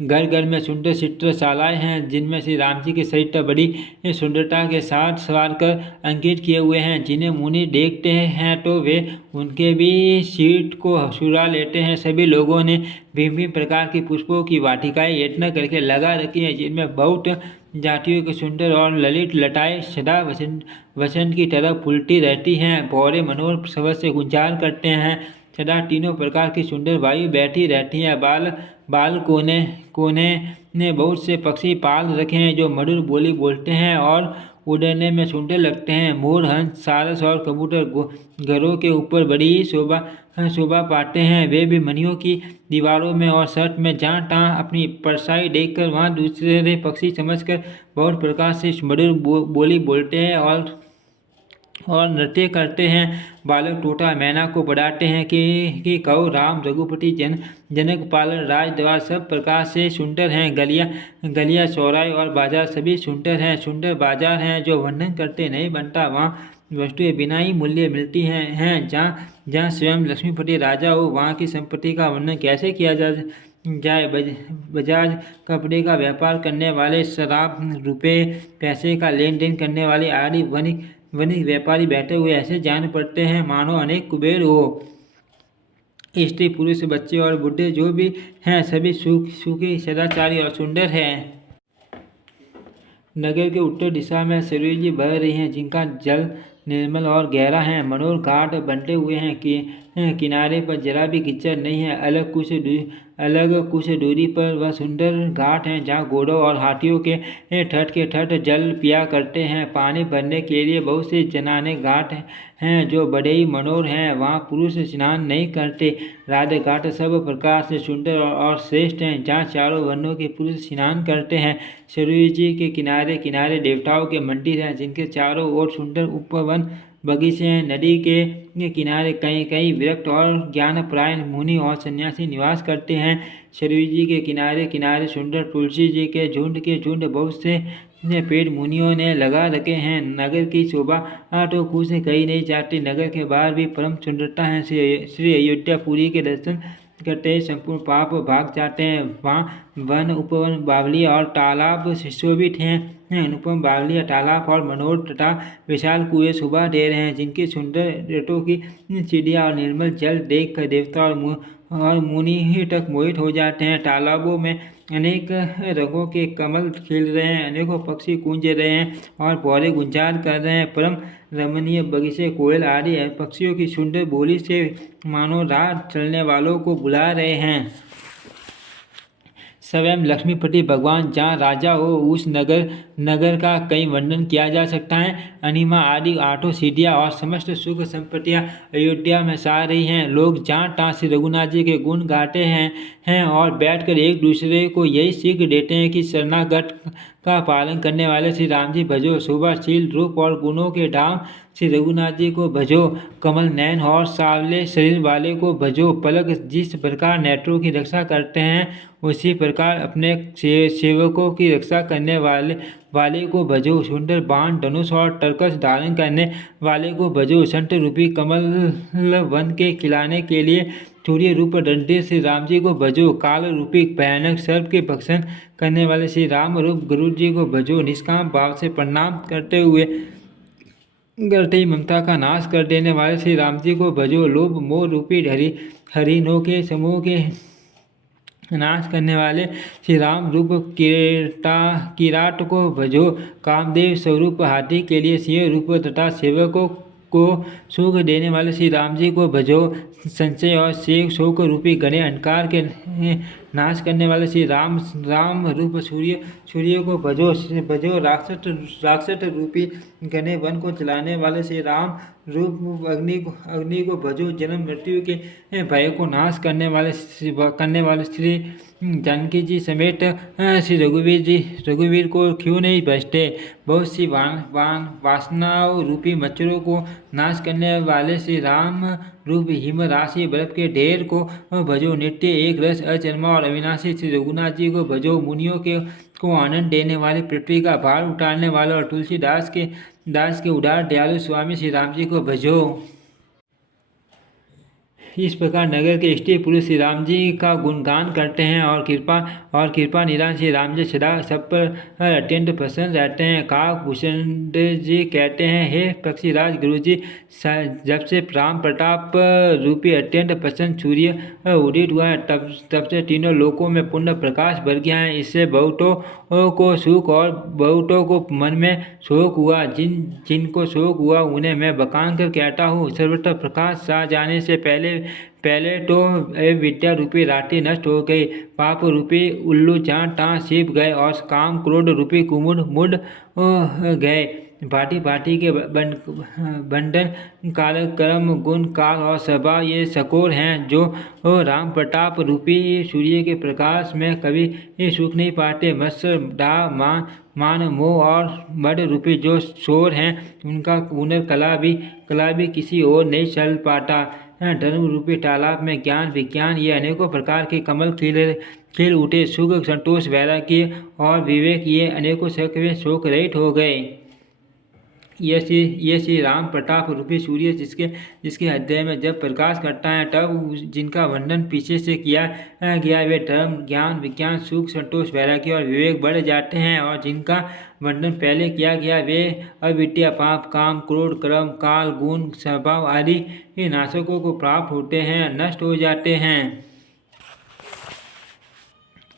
घर घर में सुंदर चित्रशालाएं हैं, जिनमें श्री राम जी के चरित्र बड़ी सुंदरता के साथ सवार कर अंकित किए हुए हैं। जिन्हें मुनि देखते हैं तो वे उनके भी शीट को चुरा लेते हैं। सभी लोगों ने विभिन्न प्रकार की पुष्पों की वाटिकाएं यत्न करके लगा रखी हैं, जिनमें बहुत जातियों की सुंदर और ललित लताएं सदा वसंत की तरह फूलती रहती हैं। भौरे मनोहर शब्द से गुंजार करते हैं। सदा तीनों प्रकार की सुंदर वायु बैठी रहती है। बाल कोने ने बहुत से पक्षी पाल रखे हैं, जो मधुर बोली बोलते हैं और उड़ने में सुंदर लगते हैं। मोर, हंस, सारस और कबूतर घरों के ऊपर बड़ी शोभा पाते हैं। वे भी मणियों की दीवारों में और छत में जहाँ तहाँ अपनी परछाई देखकर वहाँ दूसरे पक्षी समझकर बहुत प्रकार से मधुर बोली बोलते हैं और नृत्य करते हैं। बालक तोता मैना को बढ़ाते हैं कि कहो राम रघुपति जनक पालन राज द्वार सब प्रकार से सुंदर हैं। गलियां चौराहे और बाजार सभी सुंदर हैं। सुंदर बाजार हैं, जो वर्णन करते नहीं बनता। वहाँ वस्तुएं बिना ही मूल्य मिलती हैं। जहाँ स्वयं लक्ष्मीपति राजा हो, वहाँ की संपत्ति का वर्णन कैसे किया जाए। बजाज कपड़े का व्यापार करने वाले, शराब, रुपये पैसे का लेन देन करने वाले आदि वणिक व्यापारी बैठे हुए ऐसे जान पड़ते हैं, मानो अनेक कुबेर हो। स्त्री, पुरुष, बच्चे और बूढ़े जो भी हैं, सभी सुखी, सदाचारी और सुंदर हैं। नगर के उत्तर दिशा में सरयू जी बह रही हैं, जिनका जल निर्मल और गहरा है। मनोहर घाट बंटे हुए हैं कि किनारे पर जरा भी कीचड़ नहीं है। अलग कुछ दूरी पर वह सुंदर घाट है जहाँ घोड़ों और हाथियों के ठठ जल पिया करते हैं। पानी भरने के लिए बहुत से जनाने घाट हैं जो बड़े ही मनोहर हैं। वहाँ पुरुष स्नान नहीं करते। राधे घाट सब प्रकार से सुंदर और श्रेष्ठ हैं जहाँ चारों वर्णों के पुरुष स्नान करते हैं। सरयू जी के किनारे किनारे देवताओं के मंदिर हैं जिनके चारों ओर सुंदर उपवन बगीचे हैं। नदी के किनारे कई कई विरक्त और ज्ञानपरायण मुनि और सन्यासी निवास करते हैं। सरयू जी के किनारे किनारे सुंदर तुलसी जी के झुंड बहुत से पेड़ मुनियों ने लगा रखे हैं। नगर की शोभा तो कुछ कही नहीं जाती। नगर के बाहर भी परम सुंदरता है। श्री अयोध्यापुरी के दर्शन करते ही संपूर्ण पाप भाग जाते हैं। वहाँ वन उपवन बावलियाँ और तालाब सुशोभित हैं। अनुपम बावलियाँ तालाब और मनोहर तथा विशाल कुएं शोभा दे रहे हैं जिनकी सुंदर रेतों की चिड़िया और निर्मल जल देख कर देवता और मुनि ही तक मोहित हो जाते हैं। तालाबों में अनेक रंगों के कमल खिल रहे हैं। अनेकों पक्षी कूंज रहे हैं और पौधे गुंजार कर रहे हैं। परम रमणीय बगीचे कोयल आदि पक्षियों की सुंदर बोली से मानो राह चलने वालों को बुला रहे हैं। स्वयं लक्ष्मीपति भगवान जहाँ राजा हो उस नगर का कई वर्णन किया जा सकता है। अनिमा आदि 8 सिद्धियाँ और समस्त सुख संपत्तियाँ अयोध्या में सा रही हैं। लोग जहाँ तहाँ श्री रघुनाथ जी के गुण गाते हैं और बैठकर एक दूसरे को यही सीख देते हैं कि शरणागत का पालन करने वाले श्री राम जी भजो। शोभाशील रूप और गुणों के धाम श्री रघुनाथ जी को भजो। कमल नयन और सांवले शरीर वाले को भजो। पलक जिस प्रकार नेत्रों की रक्षा करते हैं उसी प्रकार अपने सेवकों की रक्षा करने वाले को भजो। सुंदर बाण धनुष और तरकस धारण करने वाले को भजो। संत रूपी कमल वन के खिलाने के लिए सूर्य रूप दंडे श्री राम जी को भजो। काल रूपी भयानक सर्प के भक्षण करने वाले श्री राम रूप गुरु जी को भजो। निष्काम भाव से प्रणाम करते ही ममता का नाश कर देने वाले श्री राम जी को भजो। लोभ मोह रूपी हरिणों के समूह के नाश करने वाले श्री राम रूप किराट को भजो। कामदेव स्वरूप हाथी के लिए सिंह रूप तथा सेवकों को सुख देने वाले श्री राम जी को भजो। संशय और शोक रूपी घने अहंकार के नाश करने वाले श्री राम रूप सूर्य को भजो। राक्षस रूपी घने वन को चलाने वाले श्री राम रूप अग्नि को भजो। जन्म मृत्यु के भय को नाश करने वाले श्री जानकी जी समेत श्री रघुवीर को क्यों नहीं भजते। बहुत सी वासनाओं रूपी मच्छरों को नाश करने वाले श्री राम रूप हिम राशि बर्फ के ढेर को भजो। नित्य एक रस अजन्मा और अविनाशी श्री रघुनाथ जी को भजो। मुनियों को आनंद देने वाले पृथ्वी का भार उतारने वाले और तुलसीदास के उदार दयालु स्वामी श्री राम जी को भजो। इस प्रकार नगर के स्त्री पुरुष श्री राम जी का गुणगान करते हैं और कृपा निधान श्री राम जी सदा सब पर अत्यंत प्रसन्न रहते हैं। काकभूषण जी कहते हैं, हे पक्षीराज गुरु जी, जब से राम प्रताप रूपी अत्यंत प्रसन्न सूर्य उदित हुआ है तब से तीनों लोकों में पूर्ण प्रकाश भर गया है। इससे बहुतों को सुख और बहुतों को मन में शोक हुआ। जिनको शोक हुआ उन्हें मैं बखान कर कहता हूँ, सर्वत्र प्रकाश छा जाने से पहले तो विद्या रूपी रात्रि नष्ट हो गई। पाप रूपी उल्लू जहाँ तहाँ छिप गए और काम क्रोध रूपी कुमुद मुड़ गए। भांति के बंधन काल कर्म गुण काल और सभा ये सकोर हैं जो राम प्रताप रूपी सूर्य के प्रकाश में कभी सुख नहीं पाते। मत्स्य दाह मान मोह और मद रूपी जो शोर हैं उनका कला भी किसी और नहीं चल पाता। धर्म रूपी तालाब में ज्ञान विज्ञान ये अनेकों प्रकार के कमल खिल उठे। सुख संतोष वैराग्य और विवेक ये अनेकों शोक रहित हो गए। ये श्री राम प्रताप रूपी सूर्य जिसके हृदय में जब प्रकाश करता है तब जिनका वर्णन पीछे से किया गया वे धर्म ज्ञान विज्ञान सुख संतोष वैराग्य और विवेक बढ़ जाते हैं, और जिनका वर्णन पहले किया गया वे अविद्या पाप काम क्रोध कर्म काल गुण स्वभाव आदि नाशकों को प्राप्त होते हैं, नष्ट हो जाते हैं।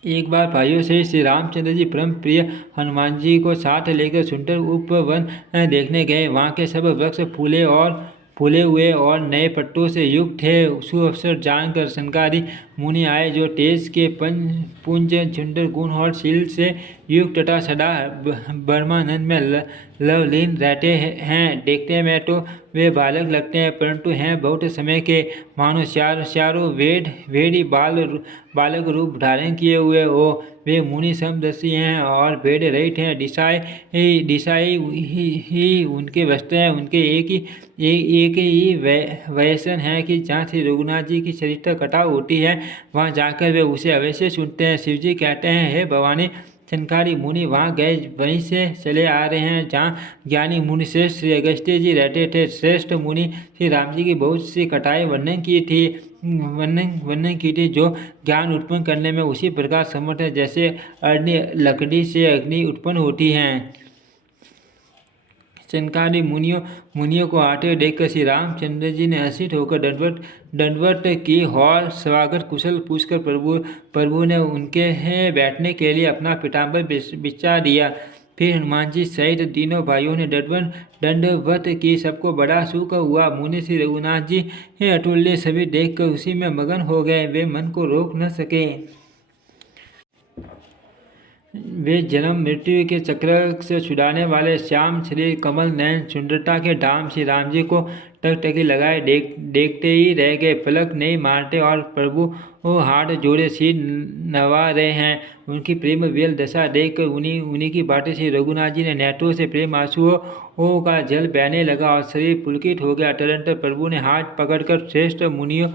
एक बार भाइयों से श्री रामचंद्र जी परम प्रिय हनुमान जी को साथ लेकर सुंदर उपवन देखने गए। वहाँ के सब वृक्ष फूले हुए और नए पट्टों से युक्त थे। सुअवसर जानकर सनकादि मुनि आए, जो तेज के पुंज सुंदर गुण और शील से युक्त तथा सदा ब्रह्मानंद में लवलीन रहते हैं। देखने में तो वे बालक लगते हैं, परंतु हैं बहुत समय के, मानो चारों वेदी बालक रूप धारण किए हुए हो। वे मुनि समदर्शी हैं और भेद रहित हैं। दिशाई ही उनके वस्त्र हैं। उनके एक ही व्यसन है कि जहाँ श्री रघुनाथ जी की चरित्र कथा होती है, वहाँ जाकर वे उसे अवश्य सुनते हैं। शिव जी कहते हैं, हे भवानी, सनकादि मुनि वहाँ गए, वहीं से चले आ रहे हैं जहाँ ज्ञानी मुनि श्रेष्ठ श्री अगस्त्य जी रहते थे। श्रेष्ठ मुनि श्री राम जी की बहुत सी कथाएं वर्णन की थी, जो ज्ञान उत्पन्न करने में उसी प्रकार समर्थ है जैसे लकड़ी से अग्नि उत्पन्न होती है। सनकादि मुनियों को आते देखकर श्री रामचंद्र जी ने हर्षित होकर दंडवत की और स्वागत कुशल पूछकर प्रभु ने उनके बैठने के लिए अपना पीताम्बर बिछा दिया। फिर हनुमान जी सहित तीनों भाइयों ने दंडवत की। सबको बड़ा सुख हुआ। मुनि श्री रघुनाथ जी अतुल्य सभी देखकर उसी में मगन हो गए। वे मन को रोक न सके। वे जन्म मृत्यु के चक्र से छुड़ाने वाले श्याम शरीर, कमल नयन, सुंदरता के धाम श्री राम जी को टकटकी लगाए देखते ही रह गए। पलक नहीं मारते और प्रभु हाथ जोड़े सिर नवा रहे हैं। उनकी प्रेम वियल दशा देखकर उन्हीं की बातें श्री रघुनाथ जी ने नेत्रों से प्रेम आंसुओं का जल बहने लगा और शरीर पुलकित हो गया। तदनंतर प्रभु ने हाथ पकड़कर श्रेष्ठ मुनियों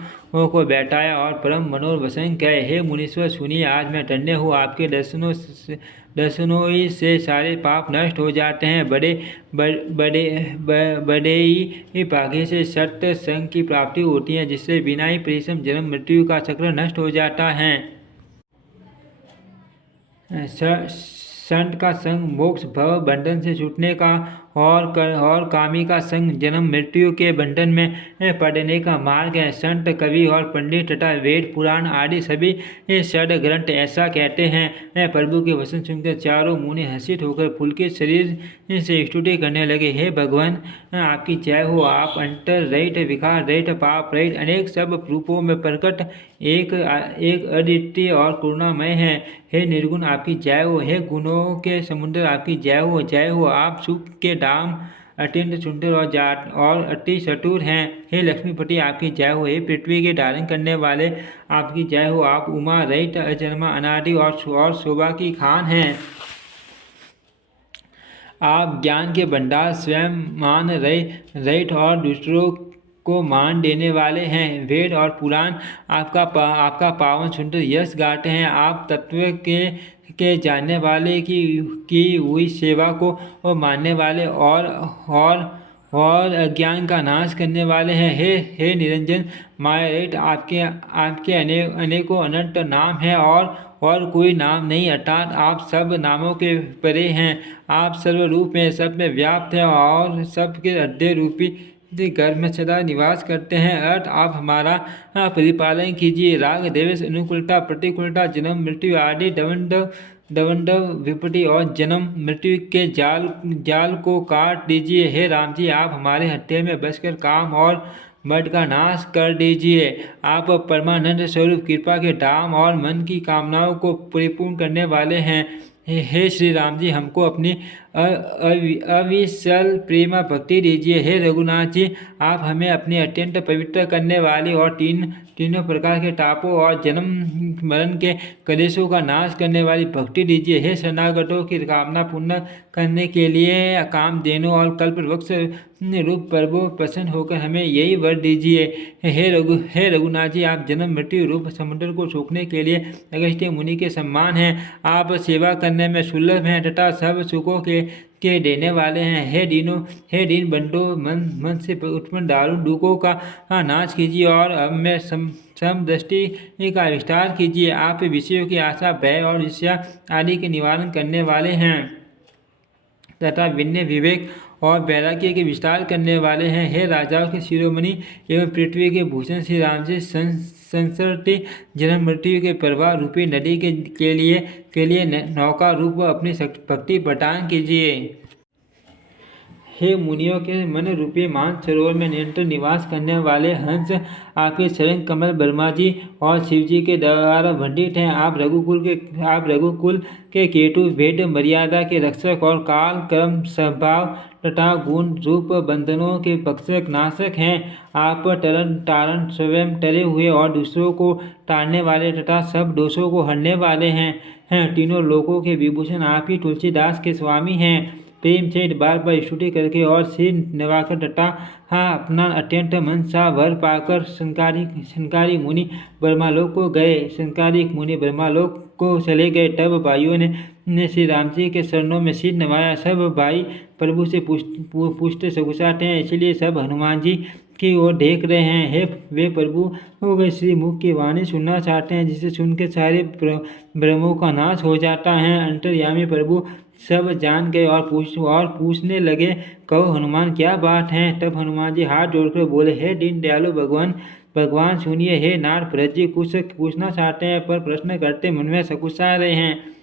को बैठाया और परम मनोहर वचन कहे, हे मुनीश्वर, सुनिए, आज मैं धन्य हूँ। आपके दर्शनों ही से सारे पाप नष्ट हो जाते हैं। बड़े ही भाग्य से सत्य संग की प्राप्ति होती है, जिससे बिना ही परिश्रम जन्म मृत्यु का चक्र नष्ट हो जाता है। संत का संग मोक्ष भव बंधन से छूटने का और कामी का संग जन्म मृत्यु के बंधन में पड़ने का मार्ग है। संत, कवि और पंडित तथा वेद पुराण आदि सभी षड ग्रंथ ऐसा कहते हैं। प्रभु के वचन सुनकर चारों मुनि हर्षित होकर पुलकित शरीर से स्तुति करने लगे। हे भगवान, आपकी जय हो। आप अंतर रहित, विकार रहित, पाप रहित, अनेक सब रूपों में प्रकट, एक अद्वितीय और करुणामय है। हे निर्गुण, आपकी जय हो। हे गुणों के समुद्र, आपकी जय हो, जय हो। आप सुख के धाम, अत्यंत सुंदर और अति चतुर हैं। हे लक्ष्मीपति, आपकी जय हो। हे पृथ्वी के धारण करने वाले, आपकी जय हो। आप उमा रहित, अजन्मा, अनादि और शोभा की खान हैं। आप ज्ञान के भंडार, स्वयं मान रहित और दूसरों को मान देने वाले हैं। वेद और पुराण आपका पावन सुंदर यश गाते हैं। आप तत्व के जानने वाले की हुई सेवा को मानने वाले और अज्ञान का नाश करने वाले हैं। हे निरंजन, माया रहित, आपके अनेकों अनंत नाम हैं और कोई नाम नहीं, अर्थात आप सब नामों के परे हैं। आप सर्वरूप में, सब में व्याप्त हैं और सबके हृदय रूपी घर में सदा निवास करते हैं। अर्थ, आप हमारा परिपालन कीजिए। राग, द्वेष, अनुकूलता, प्रतिकूलता, जन्म मृत्यु आदि दवंडव विपत्ति और जन्म मृत्यु के जाल को काट दीजिए। हे राम जी, आप हमारे हृदय में बसकर काम और मद का नाश कर दीजिए। आप परमानंद स्वरूप, कृपा के धाम और मन की कामनाओं को परिपूर्ण करने वाले हैं। हे श्री राम जी, हमको अपनी अविचल प्रेम भक्ति दीजिए। हे रघुनाथ जी, आप हमें अपने अत्यंत पवित्र करने वाली और तीनों प्रकार के तापों और जन्म मरण के कलेशों का नाश करने वाली भक्ति दीजिए। हे शरणागतों की कामना पूर्ण करने के लिए कामधेनु और कल्पवृक्ष रूप प्रभु प्रसन्न होकर हमें यही वर दीजिए। हे रघुनाथ जी, आप जन्म मृत्यु रूप समुद्र को सोखने के लिए अगस्त्य मुनि के समान हैं। आप सेवा करने में सुलभ हैं तथा सब सुखों के देने वाले हैं। हे दीन बंधु, मन से उत्पन्न दारुण दुखों का नाश कीजिए और अब में समदृष्टि का विस्तार कीजिए। आप विषयों की आशा, भय और ईर्ष्या आदि के निवारण करने वाले हैं तथा विनय, विवेक और वैराग्य के विस्तार करने वाले हैं। हे राजाओं के शिरोमणि एवं पृथ्वी के भूषण श्री राम जी, संसरती जन्म मृत्यु के प्रवाह रूपी नदी के लिए नौका रूप अपनी भक्ति प्रदान कीजिए। हे मुनियों के मन रूपी मान सरोवर में निरंतर निवास करने वाले हंस आपके शरण कमल ब्रह्मा जी और शिव जी के द्वारा भंडित हैं। आप रघुकुल के केतु, भेद मर्यादा के रक्षक और काल कर्म स्वभाव तथा गुण रूप बंधनों के भक्षक नाशक हैं। आप तारण स्वयं टरे हुए और दूसरों को टालने वाले तथा सब दोषों को हरने वाले हैं। तीनों लोकों के विभूषण आप ही तुलसीदास के स्वामी हैं। प्रेम से बार बार स्तुति करके और सिर नवाकर तथा अपना अत्यंत मन सा वर पाकर संकारी मुनि ब्रह्मालोक को गए। संकारिक मुनि ब्रह्मालोक को चले गए। तब भाइयों ने श्री राम जी के चरणों में सिर नवाया। सब भाई प्रभु से पुष्ट सकुचाते हैं, इसलिए सब हनुमान जी की ओर देख रहे हैं। हे वे प्रभु वे श्री मुख की वाणी सुनना चाहते हैं, जिसे सुन के सारे भ्रमों का नाश हो जाता है। अंतर्यामी प्रभु सब जान गए और पूछने लगे, कहो हनुमान क्या बात है। तब हनुमान जी हाथ जोड़कर बोले, हे दीन दयालु भगवान सुनिए। हे नारद भरत जी कुछ पूछना चाहते हैं, पर प्रश्न करते मन में सकुचा रहे हैं।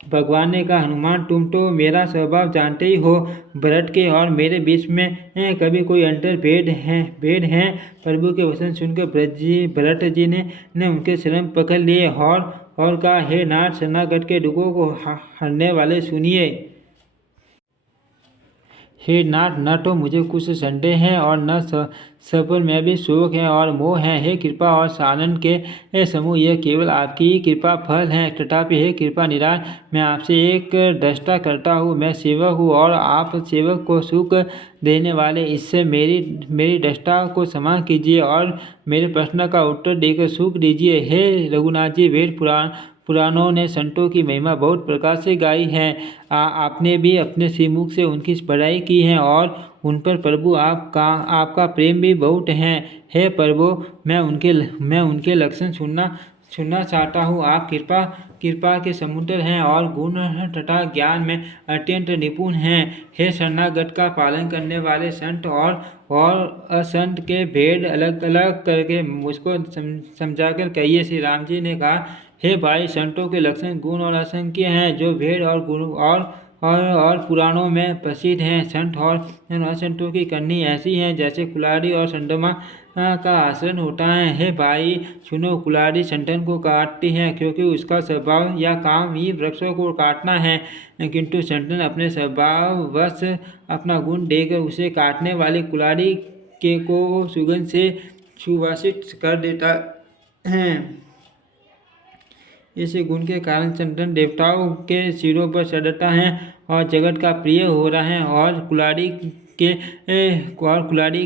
भगवान ने कहा, हनुमान तुम तो मेरा स्वभाव जानते ही हो। भरत के और मेरे बीच में कभी कोई अंतर भेद है। प्रभु के वचन सुनकर भरत जी ने उनके शरण पकड़ लिए और कहा, हे नाथ शरणागत के दुखों को हरने वाले सुनिए। हे नाथ, न तो मुझे कुछ संदेह है और न सफल में भी शोक है और मोह है। हे कृपा और सानंद के समूह, यह केवल आपकी ही कृपा फल है। तथापि हे कृपा निधान, मैं आपसे एक दृष्टा करता हूँ। मैं सेवक हूँ और आप सेवक को सुख देने वाले, इससे मेरी दृष्टा को क्षमा कीजिए और मेरे प्रश्न का उत्तर देकर सुख दीजिए। हे रघुनाथ जी, वेद पुराणों ने संतों की महिमा बहुत प्रकार से गाई है। आपने भी अपने श्रीमुख से उनकी बड़ाई की है और उन पर प्रभु आपका प्रेम भी बहुत है। हे प्रभु, मैं उनके लक्षण सुनना चाहता हूँ। आप कृपा के समुद्र हैं और गुण तथा ज्ञान में अत्यंत निपुण हैं। हे शरणागत का पालन करने वाले संत और असंत के भेद अलग अलग करके मुझको समझाकर कहिए। श्री राम जी ने कहा, हे भाई, संतों के लक्षण गुण और असंख्य हैं, जो भेद और गुण और पुराणों में प्रसिद्ध हैं। संत और असंतों की करनी ऐसी है जैसे कुल्हाड़ी और चंद्रमा का आचरण होता है। हे भाई सुनो, कुल्हाड़ी संतन को काटती है क्योंकि उसका स्वभाव या काम ही वृक्षों को काटना है, किंतु संतन अपने स्वभाववश अपना गुण देकर उसे काटने वाली कुल्हाड़ी को सुगंध से सुवासित कर देता है। इस गुण के कारण चंदन देवताओं के सिरों पर चढ़ता है और जगत का प्रिय हो रहा है। और कुल्हाड़ी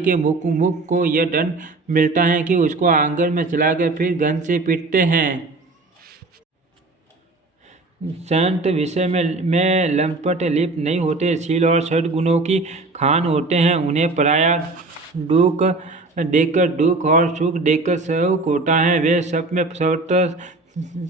के मुख को यह दंड मिलता है कि उसको आंगन में चलाकर फिर गन से पीटते हैं। संत विषय में लंपट लिप्त नहीं होते, शील और सद्गुणों की खान होते हैं। उन्हें पराया दुख देकर दुख और सुख देकर सुख होता है। वे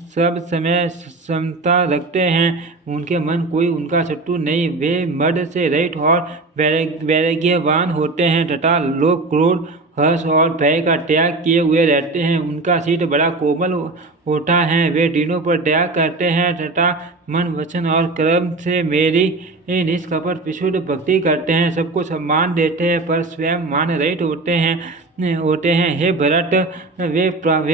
सब समय समता रखते हैं। उनके मन कोई उनका शत्रु नहीं। वे मद से रहित और वैराग्यवान होते हैं तथा लोभ क्रोध हर्ष और भय का त्याग किए हुए रहते हैं। उनका शील बड़ा कोमल होता है। वे दिनों पर दया करते हैं तथा मन वचन और कर्म से मेरी निष्कपट विशुद्ध भक्ति करते हैं। सबको सम्मान देते हैं पर स्वयं मान रहित होते हैं। हे भरत, वे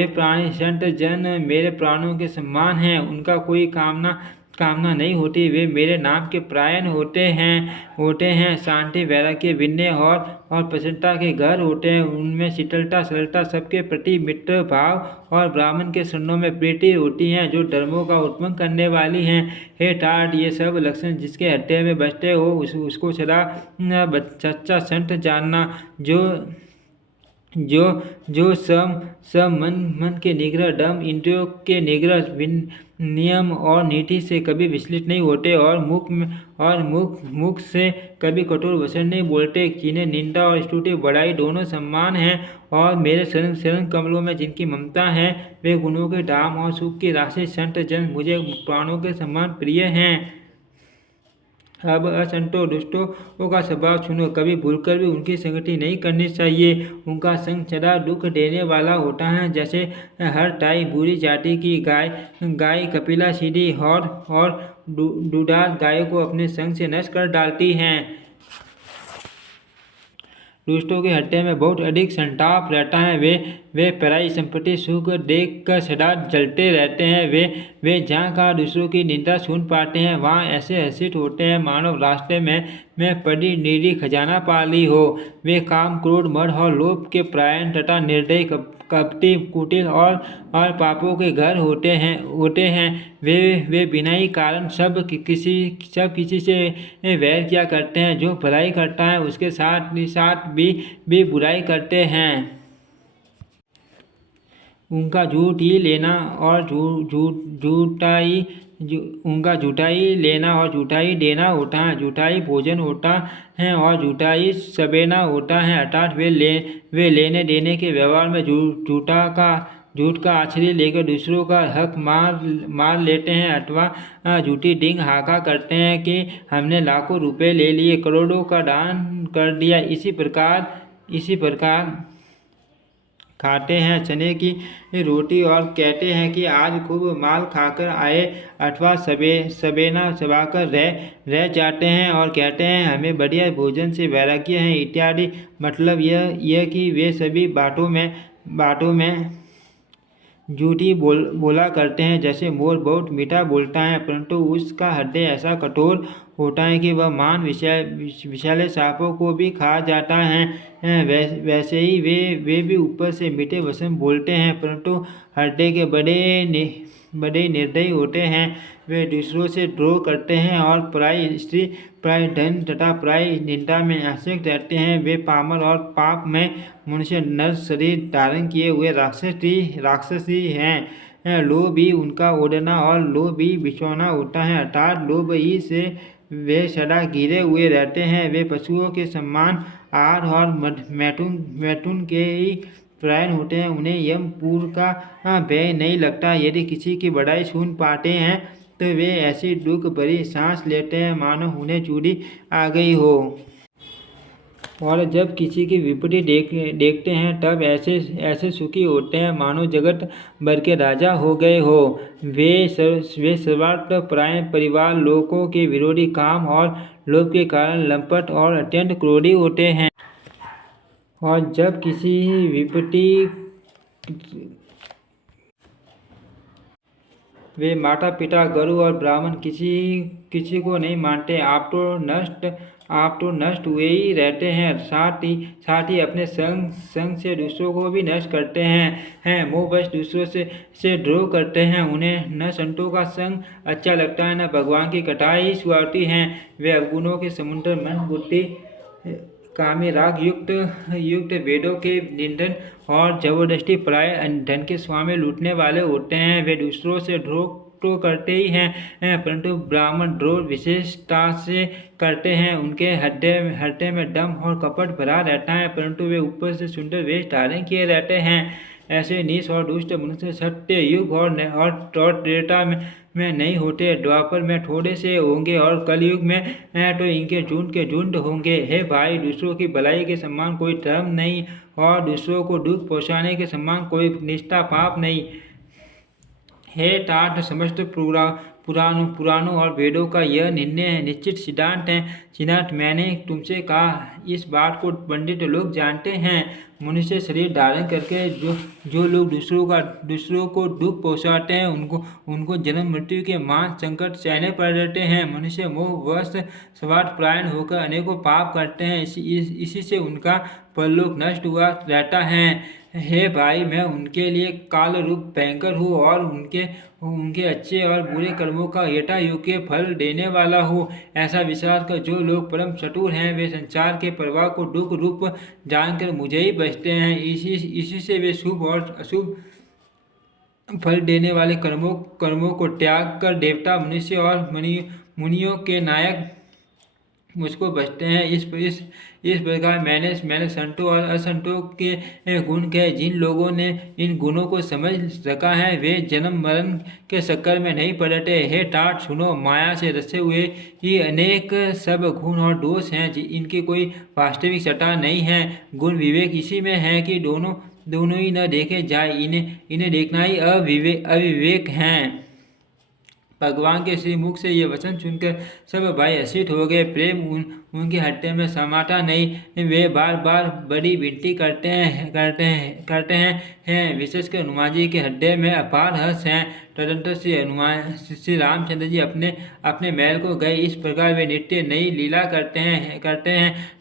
प्राणी संत जन मेरे प्राणों के समान हैं। उनका कोई कामना नहीं होती। वे मेरे नाम के परायण होते हैं। शांति वैराग्य विनय और प्रसन्नता के घर होते हैं। उनमें शीतलता सरलता सबके प्रति मित्र भाव और ब्राह्मण के शरणों में प्रीति होती है, जो धर्मों का उत्पन्न करने वाली हैं। हे ठाठ, ये सब लक्षण जिसके हृदय में बसते हो उसको सदा सच्चा संत जानना। जो सम मन के निग्रह, दम, इंद्रियों के निग्रह, नियम और नीति से कभी विचलित नहीं होते और मुख से कभी कठोर वचन नहीं बोलते, जिन्हें निंदा और स्तुति बड़ाई दोनों सम्मान हैं और मेरे शरण कमलों में जिनकी ममता है, वे गुणों के धाम और सुख की राशि संत जन मुझे प्राणों के समान प्रिय हैं। अब असंतों दुष्टों का स्वभाव सुनो। कभी भूलकर भी उनकी संगति नहीं करनी चाहिए। उनका संग सदा दुख देने वाला होता है। जैसे हर टाई बुरी जाति की गाय कपिला सीधी और दुधार गायों को अपने संग से नष्ट कर डालती हैं। दुष्टों के हृदय में बहुत अधिक संताप रहता है। वे पराई संपत्ति सुख देख कर सदा जलते रहते हैं। वे जहाँ का दूसरों की निंदा सुन पाते हैं वहाँ ऐसे हर्षित होते हैं मानो रास्ते में पड़ी निरी खजाना पा ली हो। वे काम, क्रोध, मद और लोभ के परायण तथा निर्दयी, कपटी, कुटिल और पापों के घर होते हैं। वे बिना ही कारण सब किसी से वैर किया करते हैं। जो भलाई करता है उसके साथ भी बुराई करते हैं। उनका झूठ ही लेना और उनका झूठा ही लेना और झूठा ही देना होता है। झूठा ही भोजन होता है और झूठा ही सबेना होता है। अर्थात वे लेने देने के व्यवहार में झूठ का आश्रय लेकर दूसरों का हक मार लेते हैं अथवा झूठी डींग हाका करते हैं कि हमने लाखों रुपए ले लिए, करोड़ों का दान कर दिया। इसी प्रकार खाते हैं चने की रोटी और कहते हैं कि आज खूब माल खाकर आए, अथवा सबेना चबाकर रह जाते हैं और कहते हैं हमें बढ़िया भोजन से वैराग्य है इत्यादि। मतलब यह कि वे सभी बातों में झूठी बोला करते हैं। जैसे मोर बहुत मीठा बोलता है परंतु उसका हृदय ऐसा कठोर होता है कि वह मान विषैले सांपों को भी खा जाता है। वैसे ही वे भी ऊपर से मीठे वचन बोलते हैं परंतु हृदय के बड़े निर्दयी होते हैं। वे दूसरों से द्रोह करते हैं और पराई स्त्री, पराई धन तथा पराई निंदा में आसक्त रहते हैं। वे पामर और पाप में मनुष्य नर शरीर धारण किए हुए राक्षसी हैं। लोभ ही उनका ओढ़ना और लोभ ही बिछौना होता है। अर्थात लोभ ही से वे सदा घिरे हुए रहते हैं। वे पशुओं के समान आहार और मैथुन के ही परायण होते हैं। उन्हें यमपुर का भय नहीं लगता। यदि किसी की बड़ाई सुन पाते हैं तो वे ऐसी दुख भरी सांस लेते हैं मानो उन्हें चूड़ी आ गई हो। और जब किसी की विपत्ति देखते हैं तब ऐसे सुखी होते हैं मानो जगत भर के राजा हो गए हो। वे सर्वार्थ परायण, परिवार, लोगों के विरोधी, काम और लोभ के कारण लंपट और अत्यंत क्रोधी होते हैं। और जब किसी विपत्ति वे माता पिता, गुरु और ब्राह्मण किसी को नहीं मानते। आप तो नष्ट हुए ही रहते हैं। साथ ही अपने संग से दूसरों को भी नष्ट करते हैं। मोहवश दूसरों से द्रोह करते हैं। उन्हें न संतों का संग अच्छा लगता है न भगवान की कथा ही सुहाती है। वे अवगुणों के समुद्र, मन, बुद्धि, कामी, राग युक्त वेदों के निंदन और जबरदस्ती पराये धन के स्वामी लूटने वाले होते हैं। वे दूसरों से द्रोह तो करते ही हैं परंतु ब्राह्मण द्रोह विशेषता से करते हैं। उनके हृदय में दम और कपट भरा रहता है परंतु वे ऊपर से सुंदर वेश धारण किए रहते हैं। ऐसे नीच और दुष्ट मनुष्य सत्य युग और त्रेता में नहीं होते। द्वापर में थोड़े से होंगे और कलयुग में तो इनके झुंड के झुंड होंगे। हे भाई, दूसरों की भलाई के समान कोई धर्म नहीं और दूसरों को दुख पहुँचाने के समान कोई निष्ठा पाप नहीं। हे तात, समस्त पुराणों और वेदों का यह निश्चित सिद्धांत मैंने तुमसे कहा। इस बात को पंडित लोग जानते हैं। मनुष्य शरीर धारण करके जो लोग दूसरों को दुख पहुंचाते हैं उनको जन्म मृत्यु के मान संकट सहने पड़ रहते हैं। मनुष्य मोहवश स्वार्थ परायण होकर अनेकों पाप करते हैं। इसी से उनका परलोक नष्ट हुआ रहता है। हे भाई, मैं उनके लिए काल रूप भयंकर हूँ और उनके अच्छे और बुरे कर्मों का यथायोग्य फल देने वाला हूँ। ऐसा विचार कर जो लोग परम चतुर हैं वे संसार के प्रवाह को दुख रूप जानकर मुझे ही बचते हैं। इसी से वे शुभ और अशुभ फल देने वाले कर्मों को त्याग कर देवता, मनुष्य और मुनियों के नायक मुझको बचते हैं। इस प्रकार मैंने संतों और असंतों के गुण कहे। जिन लोगों ने इन गुणों को समझ रखा है वे जन्म मरण के चक्कर में नहीं पड़ते। हे तात, सुनो, माया से रचे हुए ये अनेक सब गुण और दोष हैं। इनकी कोई वास्तविक सत्ता नहीं है। गुण विवेक इसी में है कि दोनों ही न देखे जाए। इन्हें देखना ही अविवेक है। भगवान के श्रीमुख से ये वचन सुनकर सब भाई हर्षित हो गए। प्रेम उनके हृदय में समाता नहीं। वे बार बार बड़ी विनती करते हैं। विशेषकर हनुमान जी के हृदय में अपार हर्ष है। तदंतर श्री रामचंद्र जी अपने अपने महल को गए। इस प्रकार वे नित्य नई लीला करते हैं।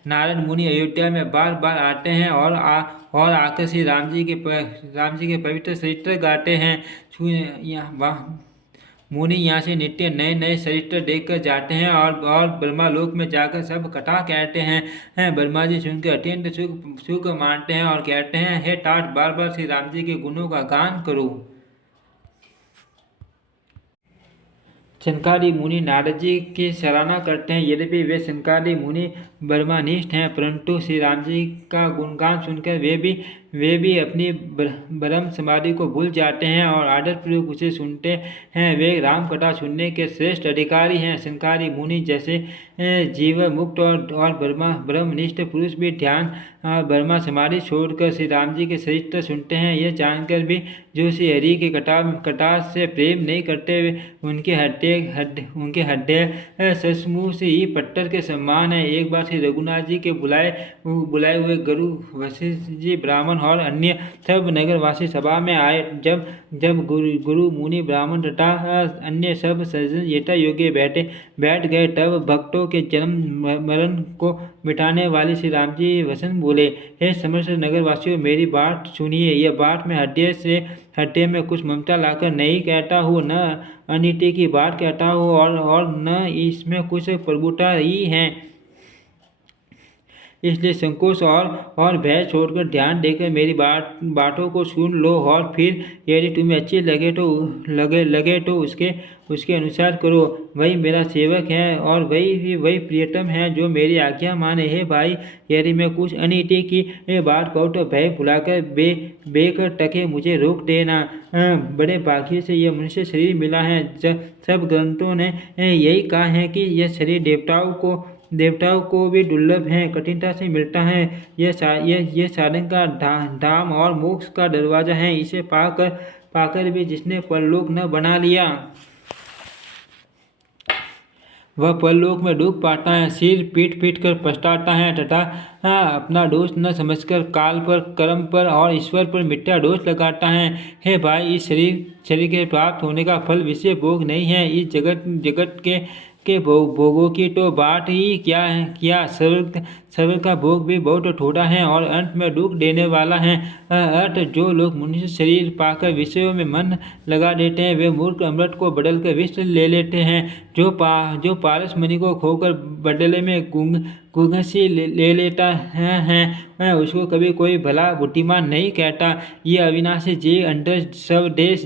नारद मुनि अयोध्या में बार बार आते हैं और आकर श्री राम जी के पवित्र चरित्र गाते हैं। मुनि यहाँ से नित्य नए नए चरित्र देखकर जाते हैं और ब्रह्मालोक में जाकर सब कथा कहते हैं। ब्रह्मा जी सुनकर अत्यंत सुख मानते हैं और कहते हैं, हे तात, बार बार श्री राम जी के गुणों का गान करो। सनकादि मुनि नारद जी की सराहना करते हैं। यद्यपि वे सनकादि मुनि ब्रह्मनिष्ठ हैं, परंतु श्री राम जी का गुणगान सुनकर वे भी अपनी ब्रह्म समाधि को भूल जाते हैं और आदरपूर्वक उसे सुनते हैं। वे राम कथा सुनने के श्रेष्ठ अधिकारी हैं। सनकादि मुनि जैसे जीव मुक्त और ब्रह्मनिष्ठ पुरुष भी ध्यान ब्रह्मा समाधि छोड़कर श्री राम जी के चरित्र सुनते हैं। यह जानकर भी जो श्री हरि के कथा से प्रेम नहीं करते, उनके हृदय सचमुच ही पत्थर के समान है। एक बार श्री रघुनाथ जी के बुलाए हुए गुरु वशिष्ठ जी, ब्राह्मण और अन्य सब नगरवासी सभा में आए। जब गुरु मुनि ब्राह्मण तथा अन्य सब सज्जन यथा योग्य बैठ गए, तब भक्तों के जन्म मरण को मिटाने वाले श्री राम जी वचन बोले, हे समस्त नगरवासियों, मेरी बात सुनिए। यह बात मैं हृदय में कुछ ममता लाकर नहीं कहता हूँ, न अनिति की बात कहता हूँ और न इसमें कुछ प्रभुता ही है। इसलिए संकोच और भय छोड़कर ध्यान देकर मेरी बातों को सुन लो और फिर यदि तुम्हें अच्छी लगे तो उसके अनुसार करो। वही मेरा सेवक है और वही प्रियतम है जो मेरी आज्ञा माने। हे भाई, यदि मैं कुछ अनिति की बात कहूँ तो भय भुलाकर बेकर टके मुझे रोक देना। बड़े भाग्य से यह मनुष्य शरीर मिला है। सब ग्रंथों ने यही कहा है कि यह शरीर देवताओं को भी दुर्लभ है, कठिनता से मिलता है। यह साधन का धाम और मोक्ष का दरवाजा है। इसे पाकर भी जिसने परलोक न बना लिया, वह परलोक में दुख पाता है, सिर पीट कर पछताता है तथा अपना दोष न समझकर काल पर, कर्म पर और ईश्वर पर मिथ्या दोष लगाता है। हे भाई, इस शरीर के प्राप्त होने का फल विषय भोग नहीं है। इस जगत के भोगों की तो बात ही क्या स्वर्ग का भोग भी बहुत थोड़ा है और अंत में दुख देने वाला है। जो लोग मनुष्य शरीर पाकर विषयों में मन लगा देते हैं, वे मूर्ख अमृत को बदलकर विष ले लेते हैं। जो पारस मणि को खोकर बदले में गुंगसी ले लेता है, उसको कभी कोई भला बुद्धिमान नहीं कहता। ये अविनाशी जी अंतर सब देश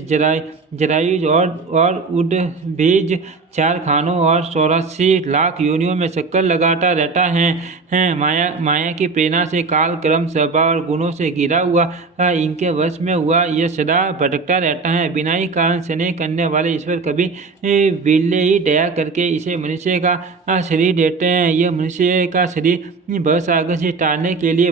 जरायुज और उद्भिज 4 खानों और 84 लाख योनियों में चक्कर लगाता रहता है। माया की प्रेरणा से काल, क्रम, स्वभाव और गुणों से घिरा हुआ इनके वश में हुआ यह सदा भटकता रहता है। बिना ही कारण स्नेह करने वाले ईश्वर कभी विरले ही दया करके इसे मनुष्य का शरीर देते हैं। यह मनुष्य का शरीर भवसागर से तारने के लिए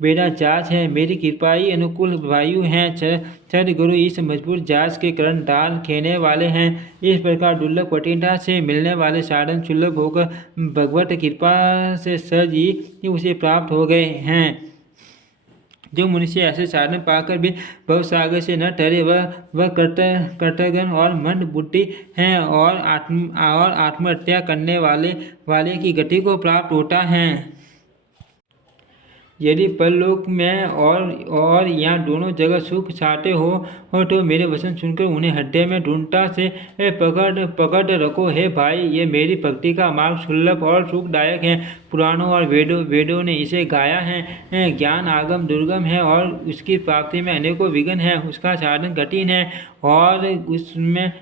बेड़ा जहाज है। मेरी कृपा ही अनुकूल वायु है। सद्गुरु इस मजबूत जहाज के कारण डाल खेने वाले हैं। इस प्रकार दुर्लभ कठिनता से मिलने वाले साधन सुलभ होकर भगवत कृपा से सहज ही उसे प्राप्त हो गए हैं। जो मनुष्य ऐसे साधन पाकर भी भवसागर से न ठहरे, वह कर्तज्ञ और मंद बुद्धि हैं और आत्महत्या करने वाले की गति को प्राप्त होता है। यदि परलोक में और यहाँ दोनों जगह सुख चाहते हो तो मेरे वचन सुनकर उन्हें हृदय में दृढ़ता से पकड़ रखो। हे भाई, ये मेरी भक्ति का मार्ग सुलभ और सुखदायक है। पुराणों और वेदों ने इसे गाया है। ज्ञान आगम दुर्गम है और उसकी प्राप्ति में अनेकों विघ्न है। उसका साधन कठिन है और उसमें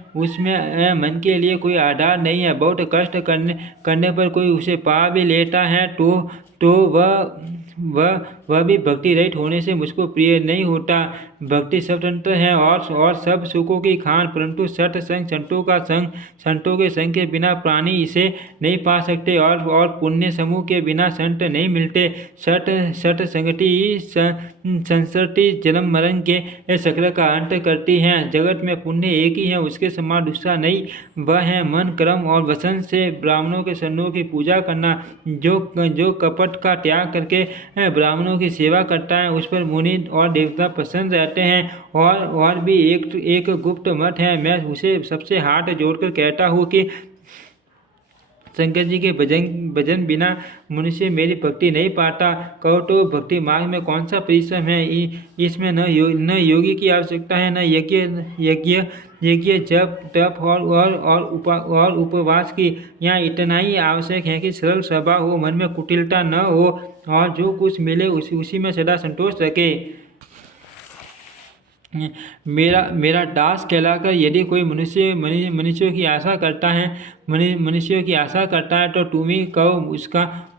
मन के लिए कोई आधार नहीं है। बहुत कष्ट करने पर कोई उसे पा भी लेता है तो वह वह भी भक्ति रहित होने से मुझको प्रिय नहीं होता। भक्ति स्वतंत्र है और सब सुखों की खान, परंतु सठ संग संतों का संग, संतों के संग के बिना प्राणी इसे नहीं पा सकते और पुण्य समूह के बिना संत नहीं मिलते। सठ सठ संगति संसर्ति जन्म मरण के चक्र का अंत करती है। जगत में पुण्य एक ही है, उसके समान दूसरा नहीं। वह है मन, कर्म और वचन से ब्राह्मणों के सन्नों की पूजा करना। जो कपट का त्याग करके ब्राह्मणों की सेवा करता है, उस पर मुनि और देवता प्रसन्न रहते हैं। और भी एक गुप्त मत है, मैं उसे सबसे हाथ जोड़कर कहता हूँ कि शंकर जी के भजन बिना मनुष्य मेरी भक्ति नहीं पाता। कहो तो भक्ति मार्ग में कौन सा परिश्रम है? इसमें न योगी की आवश्यकता है, न यज्ञ जप तप और उपवास की। यहाँ इतना ही आवश्यक है कि सरल स्वभाव हो, मन में कुटिलता न हो और जो कुछ मिले उसी में सदा संतोष रखे। मेरा दास कहलाकर यदि कोई मनुष्यों की आशा करता है, मनुष्यों की आशा करता है तो तुम ही कहो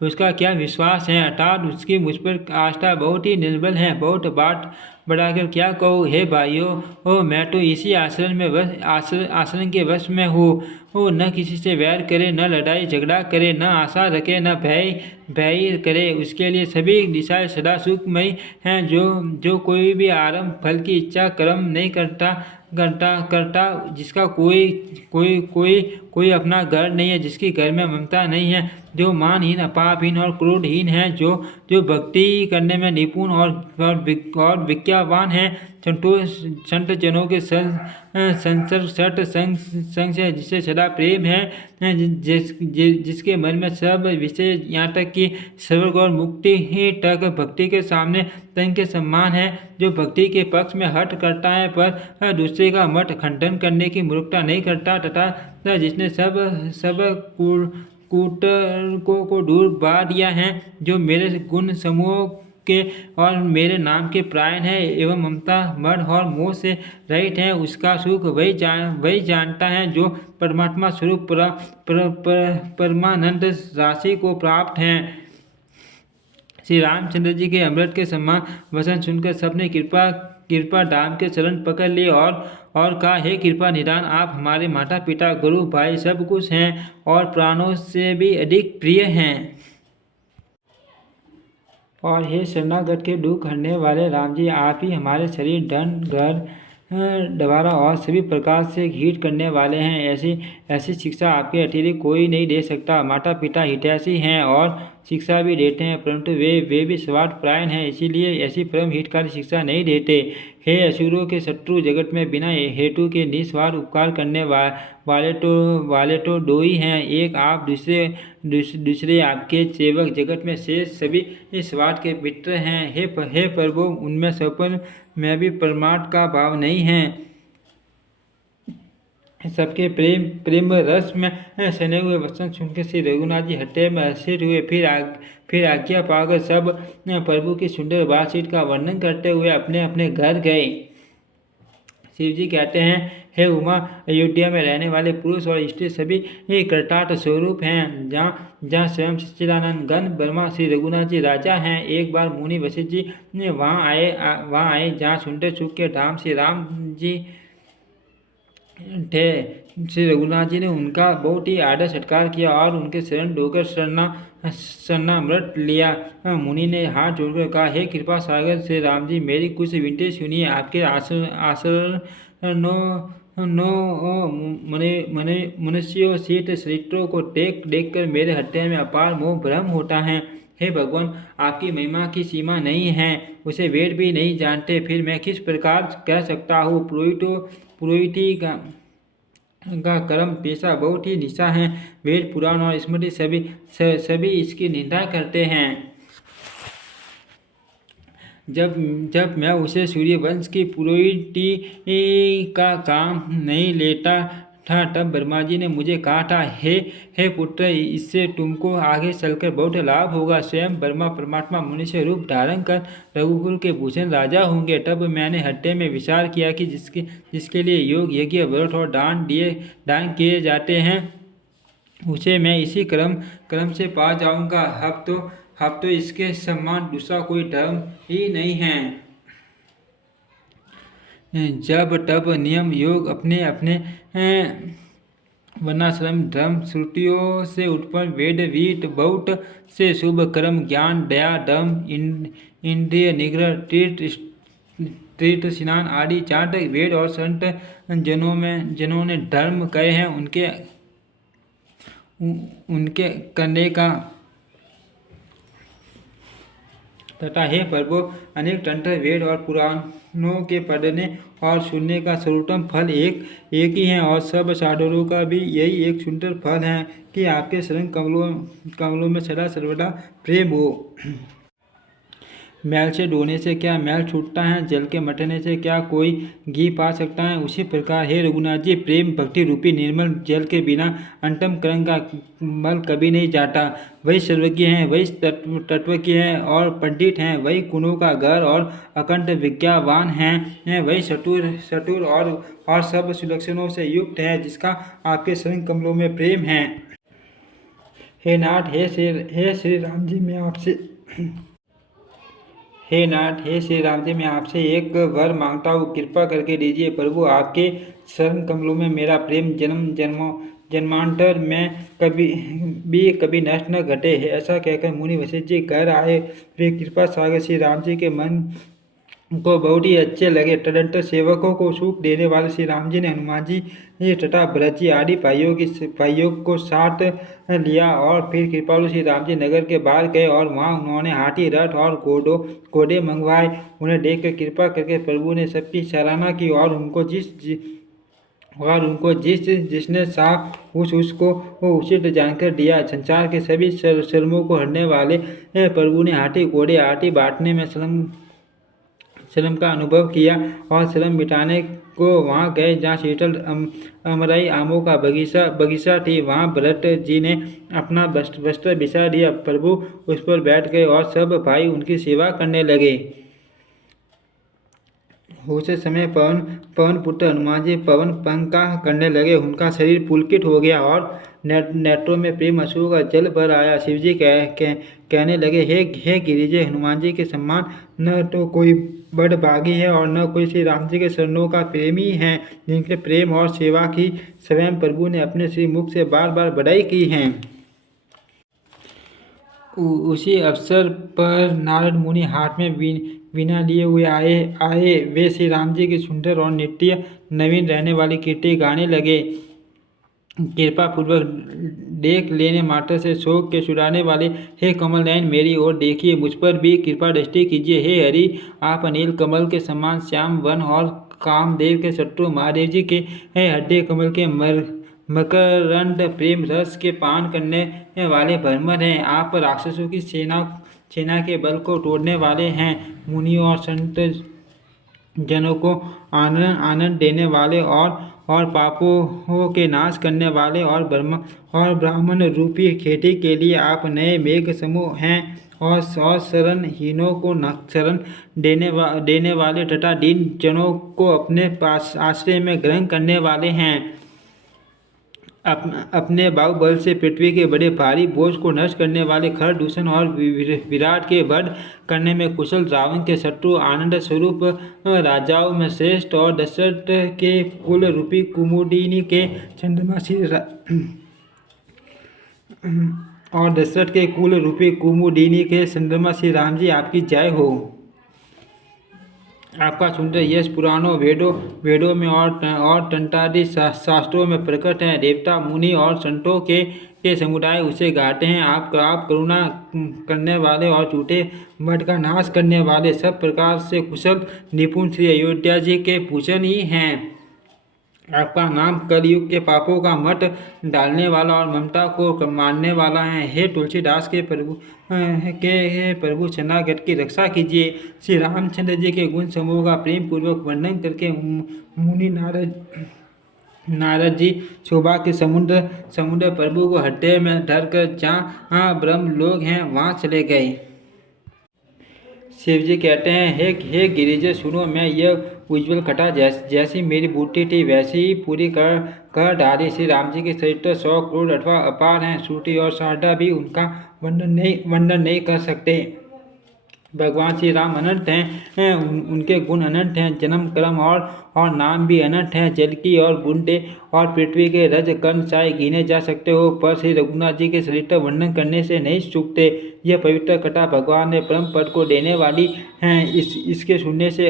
उसका क्या विश्वास है? अर्थात उसकी मुझ पर आस्था बहुत ही निर्बल है। बहुत बात बढ़ाकर क्या कहूँ? हे भाइयों, मैं तो इसी आश्रम के वश में हूँ। न किसी से वैर करे, न लड़ाई झगड़ा करे, न आशा रखे, न भय करे। उसके लिए सभी दिशाएं सदा सुखमयी हैं। जो कोई भी आरंभ फल की इच्छा कर्म नहीं करता, जिसका कोई अपना घर नहीं है, जिसकी घर में ममता नहीं है, जो मानहीन, अपापहीन और क्रोधहीन है, जो भक्ति करने में निपुण और विज्ञावान है, संत जनों के सट संग से जिसे सदा प्रेम है, जिसके मन में सब विषय यहाँ तक कि स्वर्ग और मुक्ति ही तक भक्ति के सामने तन के सम्मान है, जो भक्ति के पक्ष में हट करता है पर दूसरे का मत खंडन करने की मूर्खता नहीं करता, तथा जिसने सब कुटर्कों को दूर बा दिया है, जो मेरे गुण समूह के और मेरे नाम के प्रायण है एवं ममता मद और मोह से रहित है, उसका सुख वही जानता है जो परमात्मा स्वरूप परमानंद राशि को प्राप्त है। श्री रामचंद्र जी के अमृत के समान वचन सुनकर सबने कृपा धाम के चरण पकड़ लिए और कहा, हे कृपा निधान, आप हमारे माता पिता गुरु भाई सब कुछ हैं और प्राणों से भी अधिक प्रिय हैं। और हे शरणागत के दुख हरने वाले राम जी, आप ही हमारे शरीर धन घर द्वारा और सभी प्रकार से हित करने वाले हैं। ऐसी शिक्षा आपके अतिरिक्त कोई नहीं दे सकता। माता पिता हितैषी हैं और शिक्षा भी देते हैं, परंतु वे भी स्वार्थ परायण हैं, इसीलिए ऐसी परम हितकारी शिक्षा नहीं देते। हे असुरों के शत्रु, जगत में बिना हेतु के निस्वार्थ उपकार करने वाले तो दो ही हैं, एक आप, दूसरे आपके सेवक। जगत में शेष सभी स्वार्थ के मित्र हैं। हे प्रभु, उनमें सपन में भी परमार्थ का भाव नहीं है। सबके प्रेम रस में सने हुए वचन सुनकर श्री रघुनाथ जी हृदय में हर्षित हुए। फिर आज्ञा पाकर सब प्रभु की सुंदर बातचीत का वर्णन करते हुए अपने अपने घर गए। शिव जी कहते हैं, हे उमा, अयोध्या में रहने वाले पुरुष और स्त्री सभी कृतार्थ स्वरूप हैं। जहाँ स्वयं सच्चिदानंद घन ब्रह्मा श्री रघुनाथ जी राजा हैं। एक बार मुनि वशिष्ठ जी वहाँ आए जहाँ सुंदर सुख के धाम श्री राम जी थे। श्री रघुनाथ जी ने उनका बहुत ही आदर सत्कार किया और उनके शरण धोकर शरणामृत लिया। मुनि ने हाथ जोड़कर कहा, हे कृपा सागर श्री राम जी, मेरी कुछ विनती सुनिए। आपके मनुष्यों शीत चरित्रों को देख कर मेरे हृदय में अपार मोह भ्रम होता है। हे भगवान, आपकी महिमा की सीमा नहीं है, उसे वेद भी नहीं जानते, फिर मैं किस प्रकार कह सकता हूँ? पुरोहिती का कर्म पेशा बहुत ही निशा है। वेद पुराण और स्मृति सभी इसकी निंदा करते हैं। जब मैं उसे सूर्यवंश की पुरोहिती का काम नहीं लेता था, तब ब्रह्मा जी ने मुझे कहा था, हे पुत्र, इससे तुमको आगे चलकर बहुत लाभ होगा। स्वयं ब्रह्मा परमात्मा मनुष्य रूप धारण कर रघुकुल के भूषण राजा होंगे। तब मैंने हृदय में विचार किया कि जिसके लिए योग यज्ञ व्रत और दान किए जाते हैं, उसे मैं इसी क्रम से पा जाऊंगा। अब तो इसके समान दूसरा कोई धर्म ही नहीं है। जब तब नियम योग अपने अपने वर्णाश्रम धर्म श्रुतियों से उत्पन्न वेद वीत बौद्ध से शुभ कर्म ज्ञान दया दम इंद्रिय निग्रह तीर्थ स्नान आदि चार वेद और संत जनों ने धर्म कहे हैं उनके करने का तथा हे प्रभु अनेक तंत्र वेद और पुराणों के पढ़ने और सुनने का सर्वोत्तम फल एक ही है और सब साधुओं का भी यही एक सुंदर फल है कि आपके शरण कमलों में सदा सर्वदा प्रेम हो। मैल से धोने से क्या मैल छूटता है, जल के मटने से क्या कोई घी पा सकता है। उसी प्रकार हे रघुनाथ जी, प्रेम भक्ति रूपी निर्मल जल के बिना अंतम करण का मल कभी नहीं जाता। वही सर्वज्ञ हैं, वही तत्वज्ञ हैं और पंडित हैं, वही गुणों का घर और अखंड विज्ञावान हैं, वही चतुर और सब सुलक्षणों से युक्त है, जिसका आपके शरण कमलों में प्रेम है। हे नाथ, हे श्री राम जी, मैं आपसे हे नाथ, हे श्री राम जी, मैं आपसे एक वर मांगता हूँ, कृपा करके दीजिए। प्रभु, आपके शरण कमलों में मेरा प्रेम जन्मांतर में कभी नष्ट न घटे। ऐसा कहकर मुनि वशिष्ठ जी घर आए। वे कृपा सागर श्री राम जी के मन को बहुत ही अच्छे लगे। तदंतर सेवकों को सुख देने वाले श्री राम जी ने हनुमान जी तथा भरत जी आदि भाइयों को साथ लिया और फिर कृपालु श्री राम जी नगर के बाहर गए और वहां उन्होंने हाथी रथ और घोड़े मंगवाए। उन्हें देखकर कृपा करके प्रभु ने सबकी सराहना की और उनको जिसने साफ उसको वो उचित जानकर दिया। संसार के सभी श्रमों को हरने वाले प्रभु ने हाथी घोड़े आदि बांटने में श्रम का अनुभव किया और श्रम मिटाने को वहाँ गए जहाँ शीतल अमराई आमों का बगीचा थी। वहाँ भरत जी ने अपना वस्त्र बिछा दिया। प्रभु उस पर बैठ गए और सब भाई उनकी सेवा करने लगे। उस समय पवन पुत्र हनुमान जी पवन पंखा करने लगे। उनका शरीर पुलकित हो गया और नेत्रों में प्रेम अश्रु का जल भर आया। शिवजी कहने लगे, हे गिरिजे, हनुमान जी के समान न तो कोई बड़ भागी है और न कोई श्री राम जी के शरणों का प्रेमी है, जिनके प्रेम और सेवा की स्वयं प्रभु ने अपने श्री मुख से बार बार बड़ाई की है। उसी अवसर पर नारद मुनि हाथ में वीणा लिए हुए आए। वे श्री राम जी की सुंदर और नित्य नवीन रहने वाली कीर्ति गाने लगे। कृपा पूर्वक देख लेने मात्र से शोक के छुड़ाने वाले हे कमल नयन, मेरी ओर देखिए, मुझ पर भी कृपा दृष्टि कीजिए। हे हरि, आप अनिल कमल के समान श्याम वन और कामदेव के शत्रु महादेव जी के हृदय कमल के मकरंद प्रेम रस के पान करने वाले भ्रमर हैं। आप राक्षसों की सेना के बल को तोड़ने वाले हैं। मुनियों और संत जनों को आनंद देने वाले और पापों के नाश करने वाले और ब्राह्मण रूपी खेती के लिए आप नए मेघ समूह हैं और शरणहीनों को शरण देने वाले तथा दीन जनों को अपने पास आश्रय में ग्रहण करने वाले हैं। अपने बाहुबल से पृथ्वी के बड़े भारी बोझ को नष्ट करने वाले खरदूषण और विराट के वध करने में कुशल रावण के शत्रु आनंद स्वरूप राजाओं में श्रेष्ठ और दशरथ के कुल रूपी कुमुदिनी के चंद्रमा श्री राम जी, आपकी जय हो। आपका सुंदर यश पुराणों वेदों में और तंत्रादि शास्त्रों में प्रकट है। देवता मुनि और संतों के समुदाय उसे गाते हैं। आप करुणा करने वाले और झूठे मत का नाश करने वाले, सब प्रकार से कुशल निपुण श्री अयोध्या जी के पूजन ही हैं। आपका नाम कलयुग के पापों का मत डालने वाला और ममता को मारने वाला है। हे तुलसीदास के प्रभु शरणागत की रक्षा कीजिए। श्री रामचंद्र जी के गुण समूह का प्रेम पूर्वक वर्णन करके मुनि नारद जी शोभा के समुद्र प्रभु को हृदय में धरकर जहाँ ब्रह्म लोग हैं वहाँ चले गए। शिव जी कहते हैं, हे गिरिजे, सुनो, मैं यह उज्ज्वल घटा जैसी मेरी बुद्धि थी वैसी ही पूरी कर डाली। श्री राम जी के चरित्र 100 करोड़ अथवा अपार हैं। श्रुति और शारदा भी वर्णन नहीं कर सकते। भगवान श्री राम अनंत हैं, उनके गुण अनंत हैं, जन्म कर्म और नाम भी अनंत हैं। जल की और बूंदे और पृथ्वी के रज कण शायद गिने जा सकते हो, पर श्री रघुनाथ जी के शरीर का वर्णन करने से नहीं चूकते। यह पवित्र कथा भगवान ने परम पद को देने वाली हैं। इसके सुनने से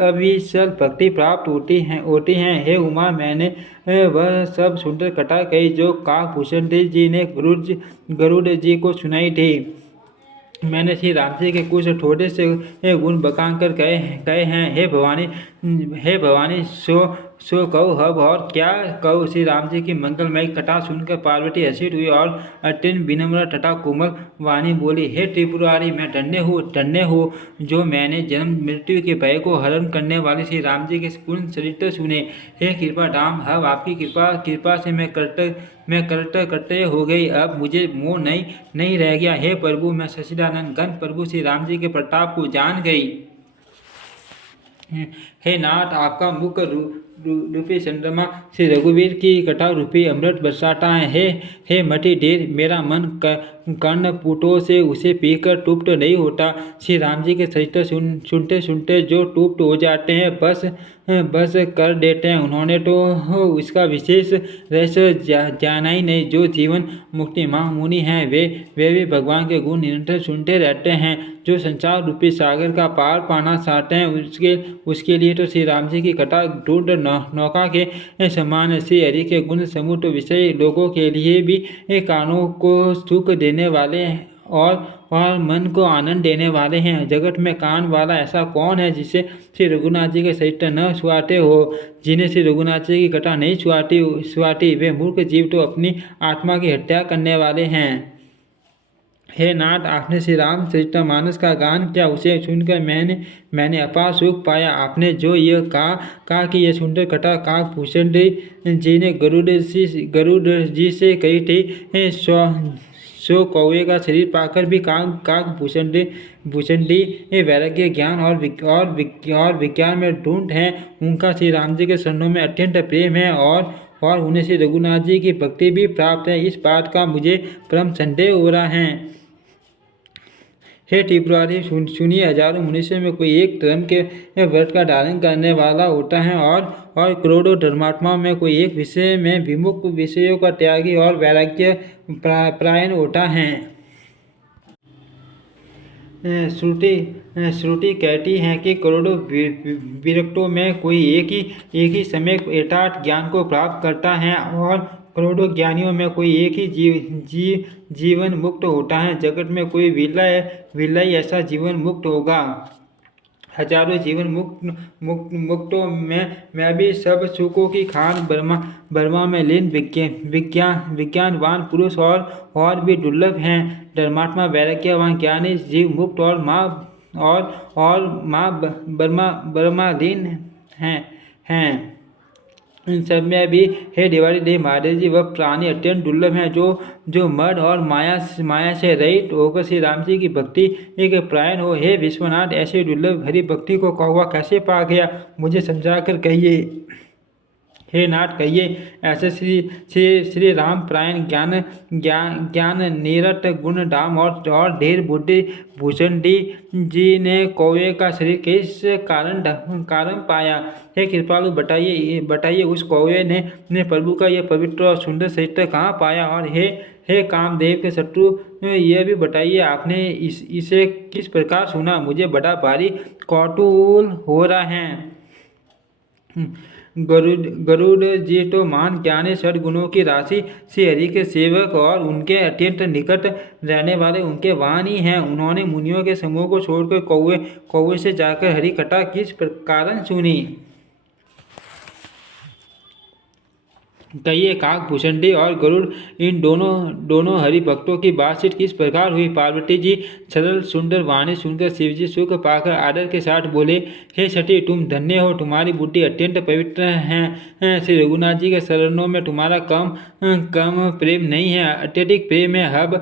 अविचल भक्ति प्राप्त होती हैं। हे उमा, मैंने वह सब सुंदर कथा कही जो काकभूषण जी ने गरुड़ जी को सुनाई थी। मैंने श्री राम जी के कुछ थोड़े से गुण बखान कर कहे हैं। हे भवानी, सो कहो हब और क्या कहो। श्री राम जी की मंगलमयी कथा सुनकर पार्वती हर्षित हुई और अत्यंत विनम्र तथा कोमल वाणी बोली, हे त्रिपुरारी, मैं धन्य हूँ जो मैंने जन्म मृत्यु के भय को हरण करने वाले श्री राम जी के पूर्ण चरित्र सुने। हे कृपा धाम, अब आपकी कृपा से मैं करते हो गई, अब मुझे मोह नहीं रह गया। हे प्रभु, मैं सच्चिदानंद घन प्रभु श्री राम जी के प्रताप को जान गई। हे नाथ, आपका मुख रूपी चंद्रमा श्री रघुवीर की कथा रूपी अमृत बरसाता है। हे मटी ढेर, मेरा मन कर्ण पुटों से उसे पीकर तृप्त नहीं होता। श्री राम जी के चरित्र सुनते सुनते जो तृप्त हो जाते हैं, बस कर देते हैं, उन्होंने तो उसका विशेष रहस्य जाना ही नहीं। जो जीवन मुक्ति महामुनि हैं, वे भी भगवान के गुण निरंतर सुनते रहते हैं। जो संसार रूपी सागर का पार पाना चाहते हैं, उसके लिए तो श्री राम जी की कथा ढूंढ नौका के समान। श्री हरि के गुण समुद्र विषय लोगों के लिए भी कानों को सुख देने वाले और मन को आनंद देने वाले हैं। जगत में कान वाला ऐसा कौन है जिसे श्री रघुनाथ जी के चरित्र न सुहाते हो। जिन्हें श्री रघुनाथ जी की कथा नहीं सुहाती, वे मूर्ख जीव तो अपनी आत्मा की हत्या करने वाले हैं। हे नाथ, आपने श्री रामचरितमानस का गान किया, उसे सुनकर मैंने अपार सुख पाया। आपने जो यह कहा कि यह सुंदर कथा काकभूषण जी ने गरुड़ जी से कही थी, सो कौवे का शरीर पाकर भी काकभूषण जी वैराग्य, ज्ञान और विज्ञान में ढूंढ हैं। उनका श्री राम जी के शरणों में अत्यंत प्रेम है और उन्हें श्री रघुनाथ जी की भक्ति भी प्राप्त है। इस बात का मुझे परम संदेह हो रहा है। हे त्रिपुरारी, सुनिए, हजारों मनुष्यों में कोई एक धर्म के व्रत का धारण करने वाला होता है और करोड़ों धर्मात्माओं में कोई एक विषय में विमुख, विषयों का त्यागी और वैराग्य परायण होता है। श्रुति कहती है कि करोड़ों विरक्तों में कोई एक ही समय यथार्थ ज्ञान को प्राप्त करता है और करोड़ों ज्ञानियों में कोई एक ही जीवन मुक्त होता है। जगत में कोई विरला ही ऐसा जीवन मुक्त होगा। हजारों जीवन मुक्तों में मैं भी सब सुखों की खान बर्मा में लीन विज्ञानवान पुरुष और भी दुर्लभ हैं। धर्मात्मा वैराग्यवान ज्ञानी जीव मुक्त और माँ बर्मा लीन हैं। इन सब में भी हे देवारी देव महादेव जी, वह प्राणी अत्यंत दुर्लभ हैं जो मद और माया से रहित होकर श्री राम जी की भक्ति एक प्रायण हो। हे विश्वनाथ, ऐसे दुर्लभ हरि भक्ति को कौवा कैसे पा गया, मुझे समझा कर कहिए। हे नाथ, कहिए, ऐसे श्री राम प्रायण ज्ञान निरत गुण धाम और ढेर बुद्धि भूषण जी ने कौवे का शरीर किस कारण पाया। हे कृपालु, बताइए उस कौवे ने प्रभु का यह पवित्र और सुंदर चरित्र कहाँ पाया। और हे कामदेव के शत्रु, यह भी बताइए आपने इसे किस प्रकार सुना। मुझे बड़ा भारी कौतूहल हो रहा है। गरुड़ जी तो महान ज्ञानी सद्गुणों की राशि श्री हरि के सेवक और उनके अत्यंत निकट रहने वाले उनके वाहन ही हैं। उन्होंने मुनियों के समूह को छोड़कर कौवे से जाकर हरि कथा किस कारण सुनी। कहिए, काकभूषण जी और गरुड़, इन दोनों हरि भक्तों की बातचीत किस प्रकार हुई। पार्वती जी सरल सुंदर वाणी सुनकर शिव जी सुख पाकर आदर के साथ बोले, हे सती, तुम धन्य हो, तुम्हारी बुद्धि अत्यंत पवित्र है। श्री रघुनाथ जी के शरणों में तुम्हारा कम प्रेम नहीं है, अत्यधिक प्रेम है। अब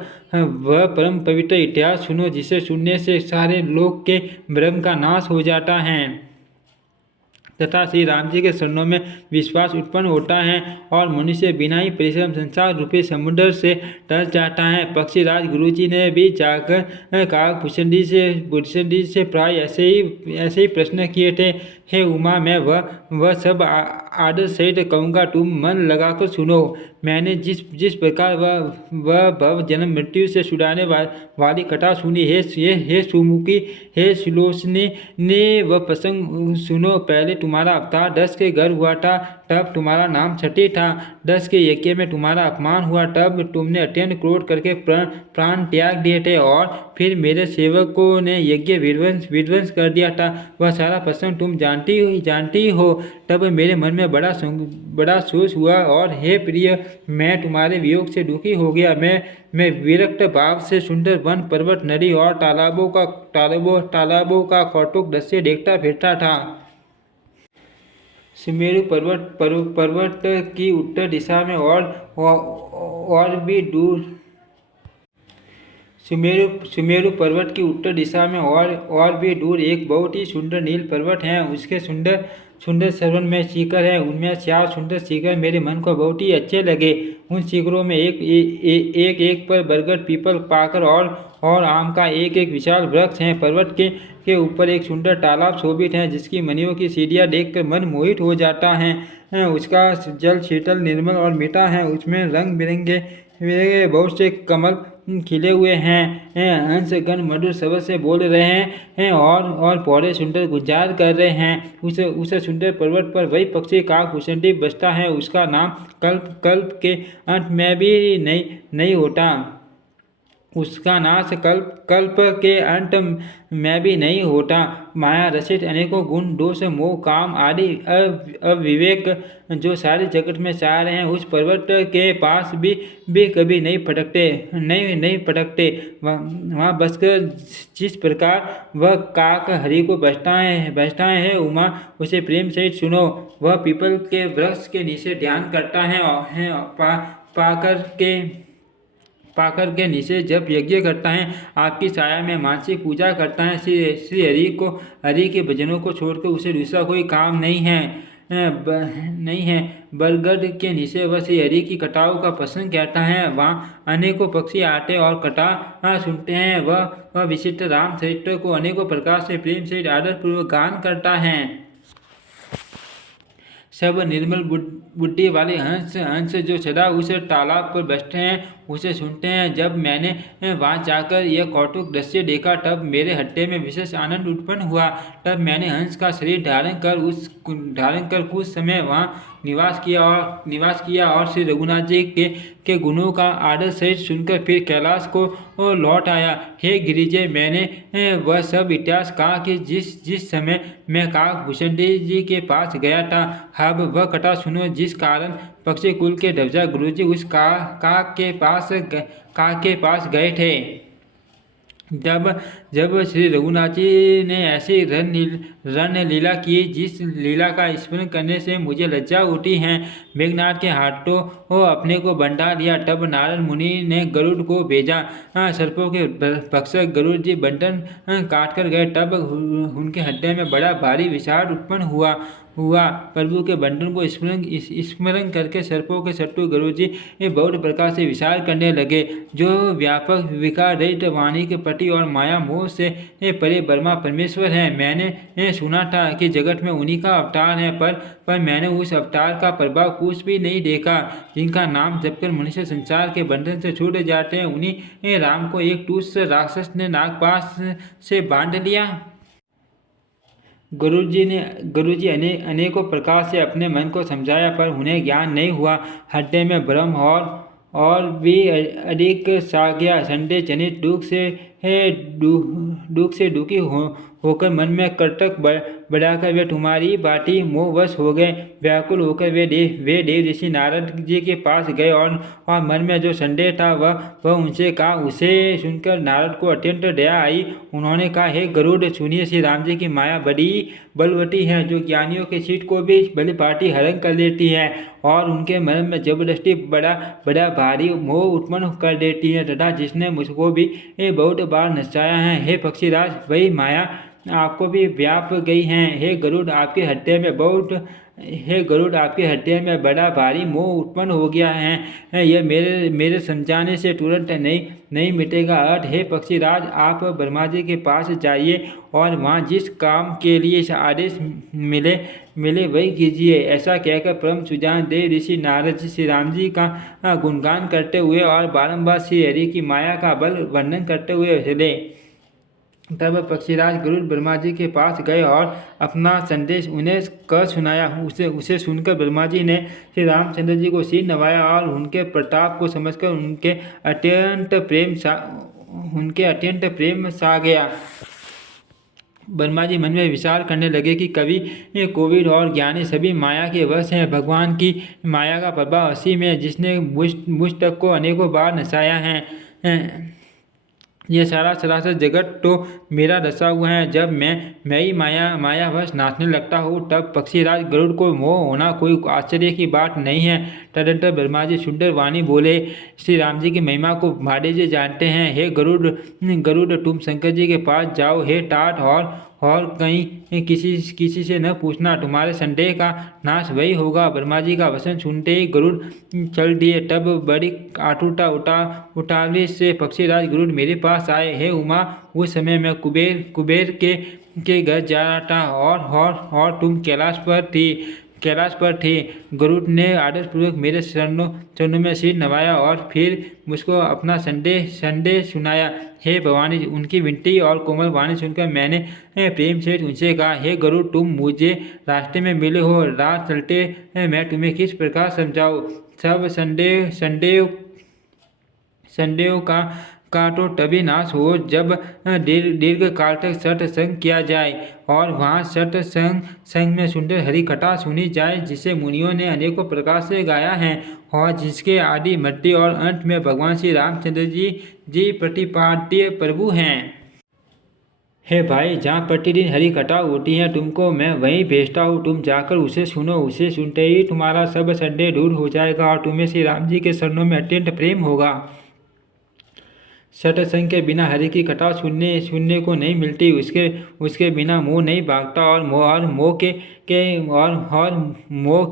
वह परम पवित्र इतिहास सुनो, जिसे सुनने से सारे लोक के भ्रम का नाश हो जाता है। तथा श्री राम जी के चरणों में विश्वास उत्पन्न होता है और मनुष्य बिना ही परिश्रम संसार रूपी समुद्र से तर जाता है। पक्षीराज गुरु जी ने भी जाकर काकभूषण जी से प्राय ऐसे ही प्रश्न किए थे। हे उमा, मैं वह सब आदर सहित कहूँगा, तुम मन लगाकर सुनो। मैंने जिस प्रकार वह भव जन्म मृत्यु से छुड़ाने वाली कथा सुनी, हे सुमुखी, हे सुलोचनी ने वह प्रसंग सुनो। पहले तुम्हारा अवतार दक्ष के घर हुआ था, तब तुम्हारा नाम छठी था। दक्ष के यज्ञ में तुम्हारा अपमान हुआ, तब तुमने अत्यंत क्रोध करके प्राण त्याग दिए थे और फिर मेरे सेवकों ने यज्ञ विध्वंस कर दिया था। वह सारा प्रसंग तुम जानती हो। तब मेरे मन में बड़ा शोष हुआ और हे प्रिय, मैं तुम्हारे वियोग से दुखी हो गया। मैं विरक्त भाव से सुंदर वन, पर्वत, नदी और तालाबों का कौतुक दृश्य देखता फिरता था। सुमेरु पर्वत की उत्तर दिशा में और भी दूर सुमेरु पर्वत की उत्तर दिशा में और भी दूर एक बहुत ही सुंदर नील पर्वत है। उसके सुंदर सरवन में शिखर है। उनमें 4 सुंदर शिखर मेरे मन को बहुत ही अच्छे लगे। उन शिखरों में एक पर बरगद, पीपल, पाकर और आम का एक विशाल वृक्ष है। पर्वत के ऊपर एक सुंदर तालाब शोभित है, जिसकी मणियों की सीढ़ियाँ देखकर मन मोहित हो जाता है। उसका जल शीतल, निर्मल और मीठा है। उसमें रंग बिरंगे बहुत से कमल खिले हुए हैं। हंसगण मधुर शब्द से बोल रहे हैं और पौधे सुंदर गुंजार कर रहे हैं। उस सुंदर पर्वत पर वही पक्षी काकभूषण बसता है। उसका नाम कल्प के अंत में भी नहीं होता। उसका नाश कल्प के अंत में भी नहीं होता। माया रचित अनेकों गुण, दोष, मोह, काम आदि अविवेक जो सारे जगत में चाह रहे हैं, उस पर्वत के पास भी कभी नहीं फटकते। वहाँ बसकर जिस प्रकार वह काक हरि को बसता है उमा, उसे प्रेम सहित सुनो। वह पीपल के वृक्ष के नीचे ध्यान करता है पाकर के नीचे जब यज्ञ करता है, आपकी छाया में मानसिक पूजा करता है। श्री हरि के भजनों को छोड़कर उसे दूसरा कोई काम नहीं है। बरगद के नीचे वह श्री हरि की कथाओं का प्रसंग कहता है। वहाँ अनेकों पक्षी आते और कथा सुनते हैं। वह विचित्र राम चरित्र को अनेकों प्रकार से प्रेम से आदर पूर्वक गान करता है। सब निर्मल बुद्धि वाले हंस जो सदा उस तालाब पर बैठते हैं, उसे सुनते हैं। जब मैंने वहाँ जाकर यह कौतुक दृश्य देखा, तब मेरे हृदय में विशेष आनंद उत्पन्न हुआ। तब मैंने हंस का शरीर धारण कर कुछ समय वहाँ निवास किया और श्री रघुनाथ जी के गुणों का आदर सहित सुनकर फिर कैलाश को लौट आया। हे गिरिजय, मैंने वह सब इतिहास कहा कि जिस समय मैं काकभूषण जी के पास गया था। अब वह कथा सुनो, जिस कारण पक्षी कुल के ध्वजा गुरुजी उस काक के पास गए थे। जब श्री रघुनाथ जी ने ऐसी रण लीला की, जिस लीला का स्मरण करने से मुझे लज्जा होती है। मेघनाथ के हाथों अपने को बंधा दिया। तब नारद मुनि ने गरुड़ को भेजा। सर्पों के भक्षक गरुड़ जी बंधन काट कर गए। तब उनके हृदय में बड़ा भारी विषाद उत्पन्न हुआ। प्रभु के बंधन को स्मरण करके सर्पों के शत्रु गरुड़ जी बहुत प्रकार से विचार करने लगे। जो व्यापक विकार रहित वाणी के पति और माया मोह से परे ब्रह्मा परमेश्वर है। मैंने सुना था कि जगत में उन्हीं का अवतार है, पर मैंने उस अवतार का प्रभाव कुछ भी नहीं देखा। जिनका नाम जपकर मनुष्य संसार के बंधन से छूट जाते हैं, उन्हीं राम को एक टूस राक्षस ने नागपाश से बांध लिया। गुरुजी अनेकों प्रकार से अपने मन को समझाया, पर उन्हें ज्ञान नहीं हुआ। हृदय में भ्रम और भी अधिक सा गया। संदेह जनित दुख से दुखी होकर मन में कर्तक बढ़ाकर वे तुम्हारी बाटी मोहवश हो गए। व्याकुल होकर वे देव ऋषि नारद जी के पास गए और मन में जो संदेह था वह उनसे कहा। उसे सुनकर नारद को अत्यंत दया आई। उन्होंने कहा, हे गरुड़, सुनिए, श्री राम जी की माया बड़ी बलवती है, जो ज्ञानियों के चित्त को भी भलीभांति हरण कर लेती है और उनके मन में जबरदस्ती बड़ा भारी मोह उत्पन्न कर देती है, तथा जिसने मुझको भी बहुत बार नचाया है। हे पक्षीराज, वही माया आपको भी व्याप गई हैं। हे गरुड़, आपके हृदय में बड़ा भारी मोह उत्पन्न हो गया है। यह मेरे समझाने से तुरंत नहीं मिटेगा। अर्थ, हे पक्षीराज, आप ब्रह्मा जी के पास जाइए और वहाँ जिस काम के लिए आदेश मिले वही कीजिए। ऐसा कहकर परम सुजान देव ऋषि नारद जी श्री राम जी का गुणगान करते हुए और बारंबार श्री हरि की माया का बल वर्णन करते हुए चले। तब पक्षीराज गरुड़ ब्रह्मा जी के पास गए और अपना संदेश उन्हें कह सुनाया। उसे सुनकर ब्रह्मा जी ने श्री रामचंद्र जी को सिर नवाया और उनके प्रताप को समझकर उनके अत्यंत प्रेम सा गया। ब्रह्मा जी मन में विचार करने लगे कि कवि, कोविद और ज्ञानी सभी माया के वश हैं। भगवान की माया का प्रभाव असीम है, जिसने मुझ तक को अनेकों बार नचाया है। ये सारा सरासर जगत तो मेरा रचा हुआ है। जब मैं ही मायावश नाचने लगता हूँ, तब पक्षीराज गरुड़ को मोह होना कोई आश्चर्य की बात नहीं है। तदनंतर ब्रह्मा जी सुंदर वाणी बोले, श्री राम जी की महिमा को भाड़े जी जानते हैं। हे गरुड़, तुम शंकर जी के पास जाओ। हे टाट, और कहीं किसी से न पूछना, तुम्हारे संदेह का नाश वही होगा। ब्रह्मा जी का वचन सुनते ही गरुड़ चल दिए। तब बड़ी आतुरता उतावली से पक्षीराज गरुड़ मेरे पास आए। हे उमा, उस समय मैं कुबेर के घर जा रहा था और तुम कैलाश पर थे। गरुड़ ने आदरपूर्वक मेरे चरणों में सिर नवाया और फिर मुझको अपना संदेह सुनाया। हे भवानी, उनकी विनती और कोमल वाणी सुनकर मैंने प्रेम से उनसे कहा, हे गरुड़, तुम मुझे रास्ते में मिले हो। राह चलते मैं तुम्हें किस प्रकार समझाऊं। सब संदेह का तो तभी नाश हो जब दीर्घ काल तक सत्संग किया जाए और वहाँ सत्संग में सुंदर हरि कथा सुनी जाए, जिसे मुनियों ने अनेकों प्रकार से गाया है और जिसके आदि मध्य और अंत में भगवान श्री रामचंद्र जी प्रतिपाद्य प्रभु हैं। हे भाई, जहाँ प्रतिदिन हरि कथा होती है, तुमको मैं वहीं भेजता हूँ। तुम जाकर उसे सुनो। उसे सुनते ही तुम्हारा सब संदेह दूर हो जाएगा और तुम्हें श्री राम जी के चरणों में अत्यंत प्रेम होगा। सत्संग के बिना हरि की कथा सुनने को नहीं मिलती। उसके बिना मोह नहीं भागता और मोह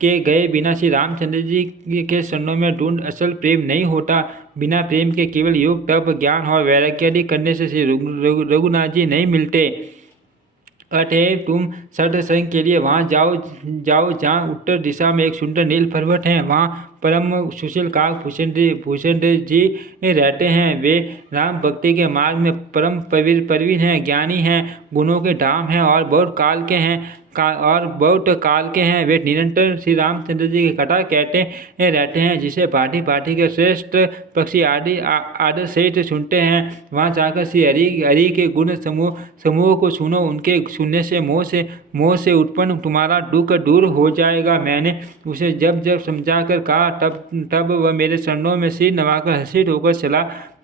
के गए बिना श्री रामचंद्र जी के चरणों में ढूंढ असल प्रेम नहीं होता। बिना प्रेम के केवल योग, तप, ज्ञान और वैराग्य करने से श्री रघुनाथ जी नहीं मिलते। अतएव तुम सत्संग के लिए वहाँ जाओ जहाँ उत्तर दिशा में एक सुंदर नील पर्वत है। वहाँ परम सुशील काक भूषण जी रहते हैं। वे राम भक्ति के मार्ग में परम प्रवीण हैं, ज्ञानी हैं, गुणों के धाम हैं और बहुत काल के हैं। वे निरंतर श्री रामचंद्र जी की कथा कहते रहते हैं, जिसे भांति के श्रेष्ठ पक्षी आदर सहित सुनते हैं। वहाँ जाकर श्री हरि के गुण समूह को सुनो। उनके सुनने से मोह से उत्पन्न तुम्हारा दुख दूर हो जाएगा। मैंने उसे जब समझा कर कहा, तब वह मेरे चरणों में सिर नवाकर हर्षित होकर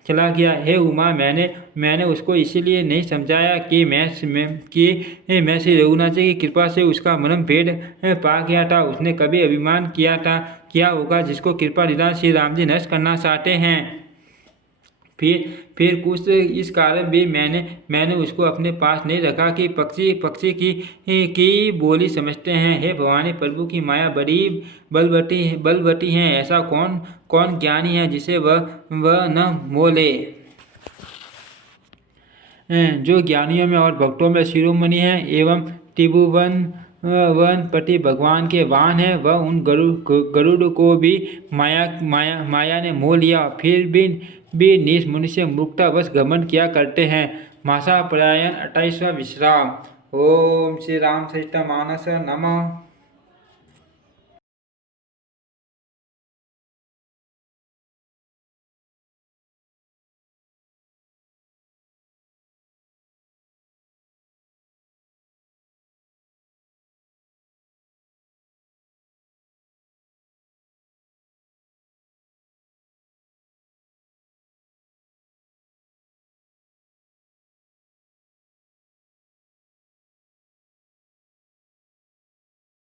चला गया। हे उमा, मैंने उसको इसीलिए नहीं समझाया कि मैं श्री रघुनाथ जी की कृपा से उसका मर्म भेद पा गया था। उसने कभी अभिमान किया होगा, जिसको कृपा निधान श्री राम जी नष्ट करना चाहते हैं। फिर कुछ इस कारण भी मैंने उसको अपने पास नहीं रखा कि पक्षी की बोली समझते हैं। हे भवानी, प्रभु की माया बड़ी बलवती है। ऐसा कौन ज्ञानी है जिसे वह न मोह ले। जो ज्ञानियों में और भक्तों में शिरोमणि है एवं त्रिभुवन पति भगवान के वाहन है, वह उन गरुड़ को भी माया ने मोह लिया। फिर भी नीच मनुष्य मूर्खतावश घमंड किया करते हैं। मासा प्रयायन 28वां विश्राम। ओम श्री रामचरितमानस नमः।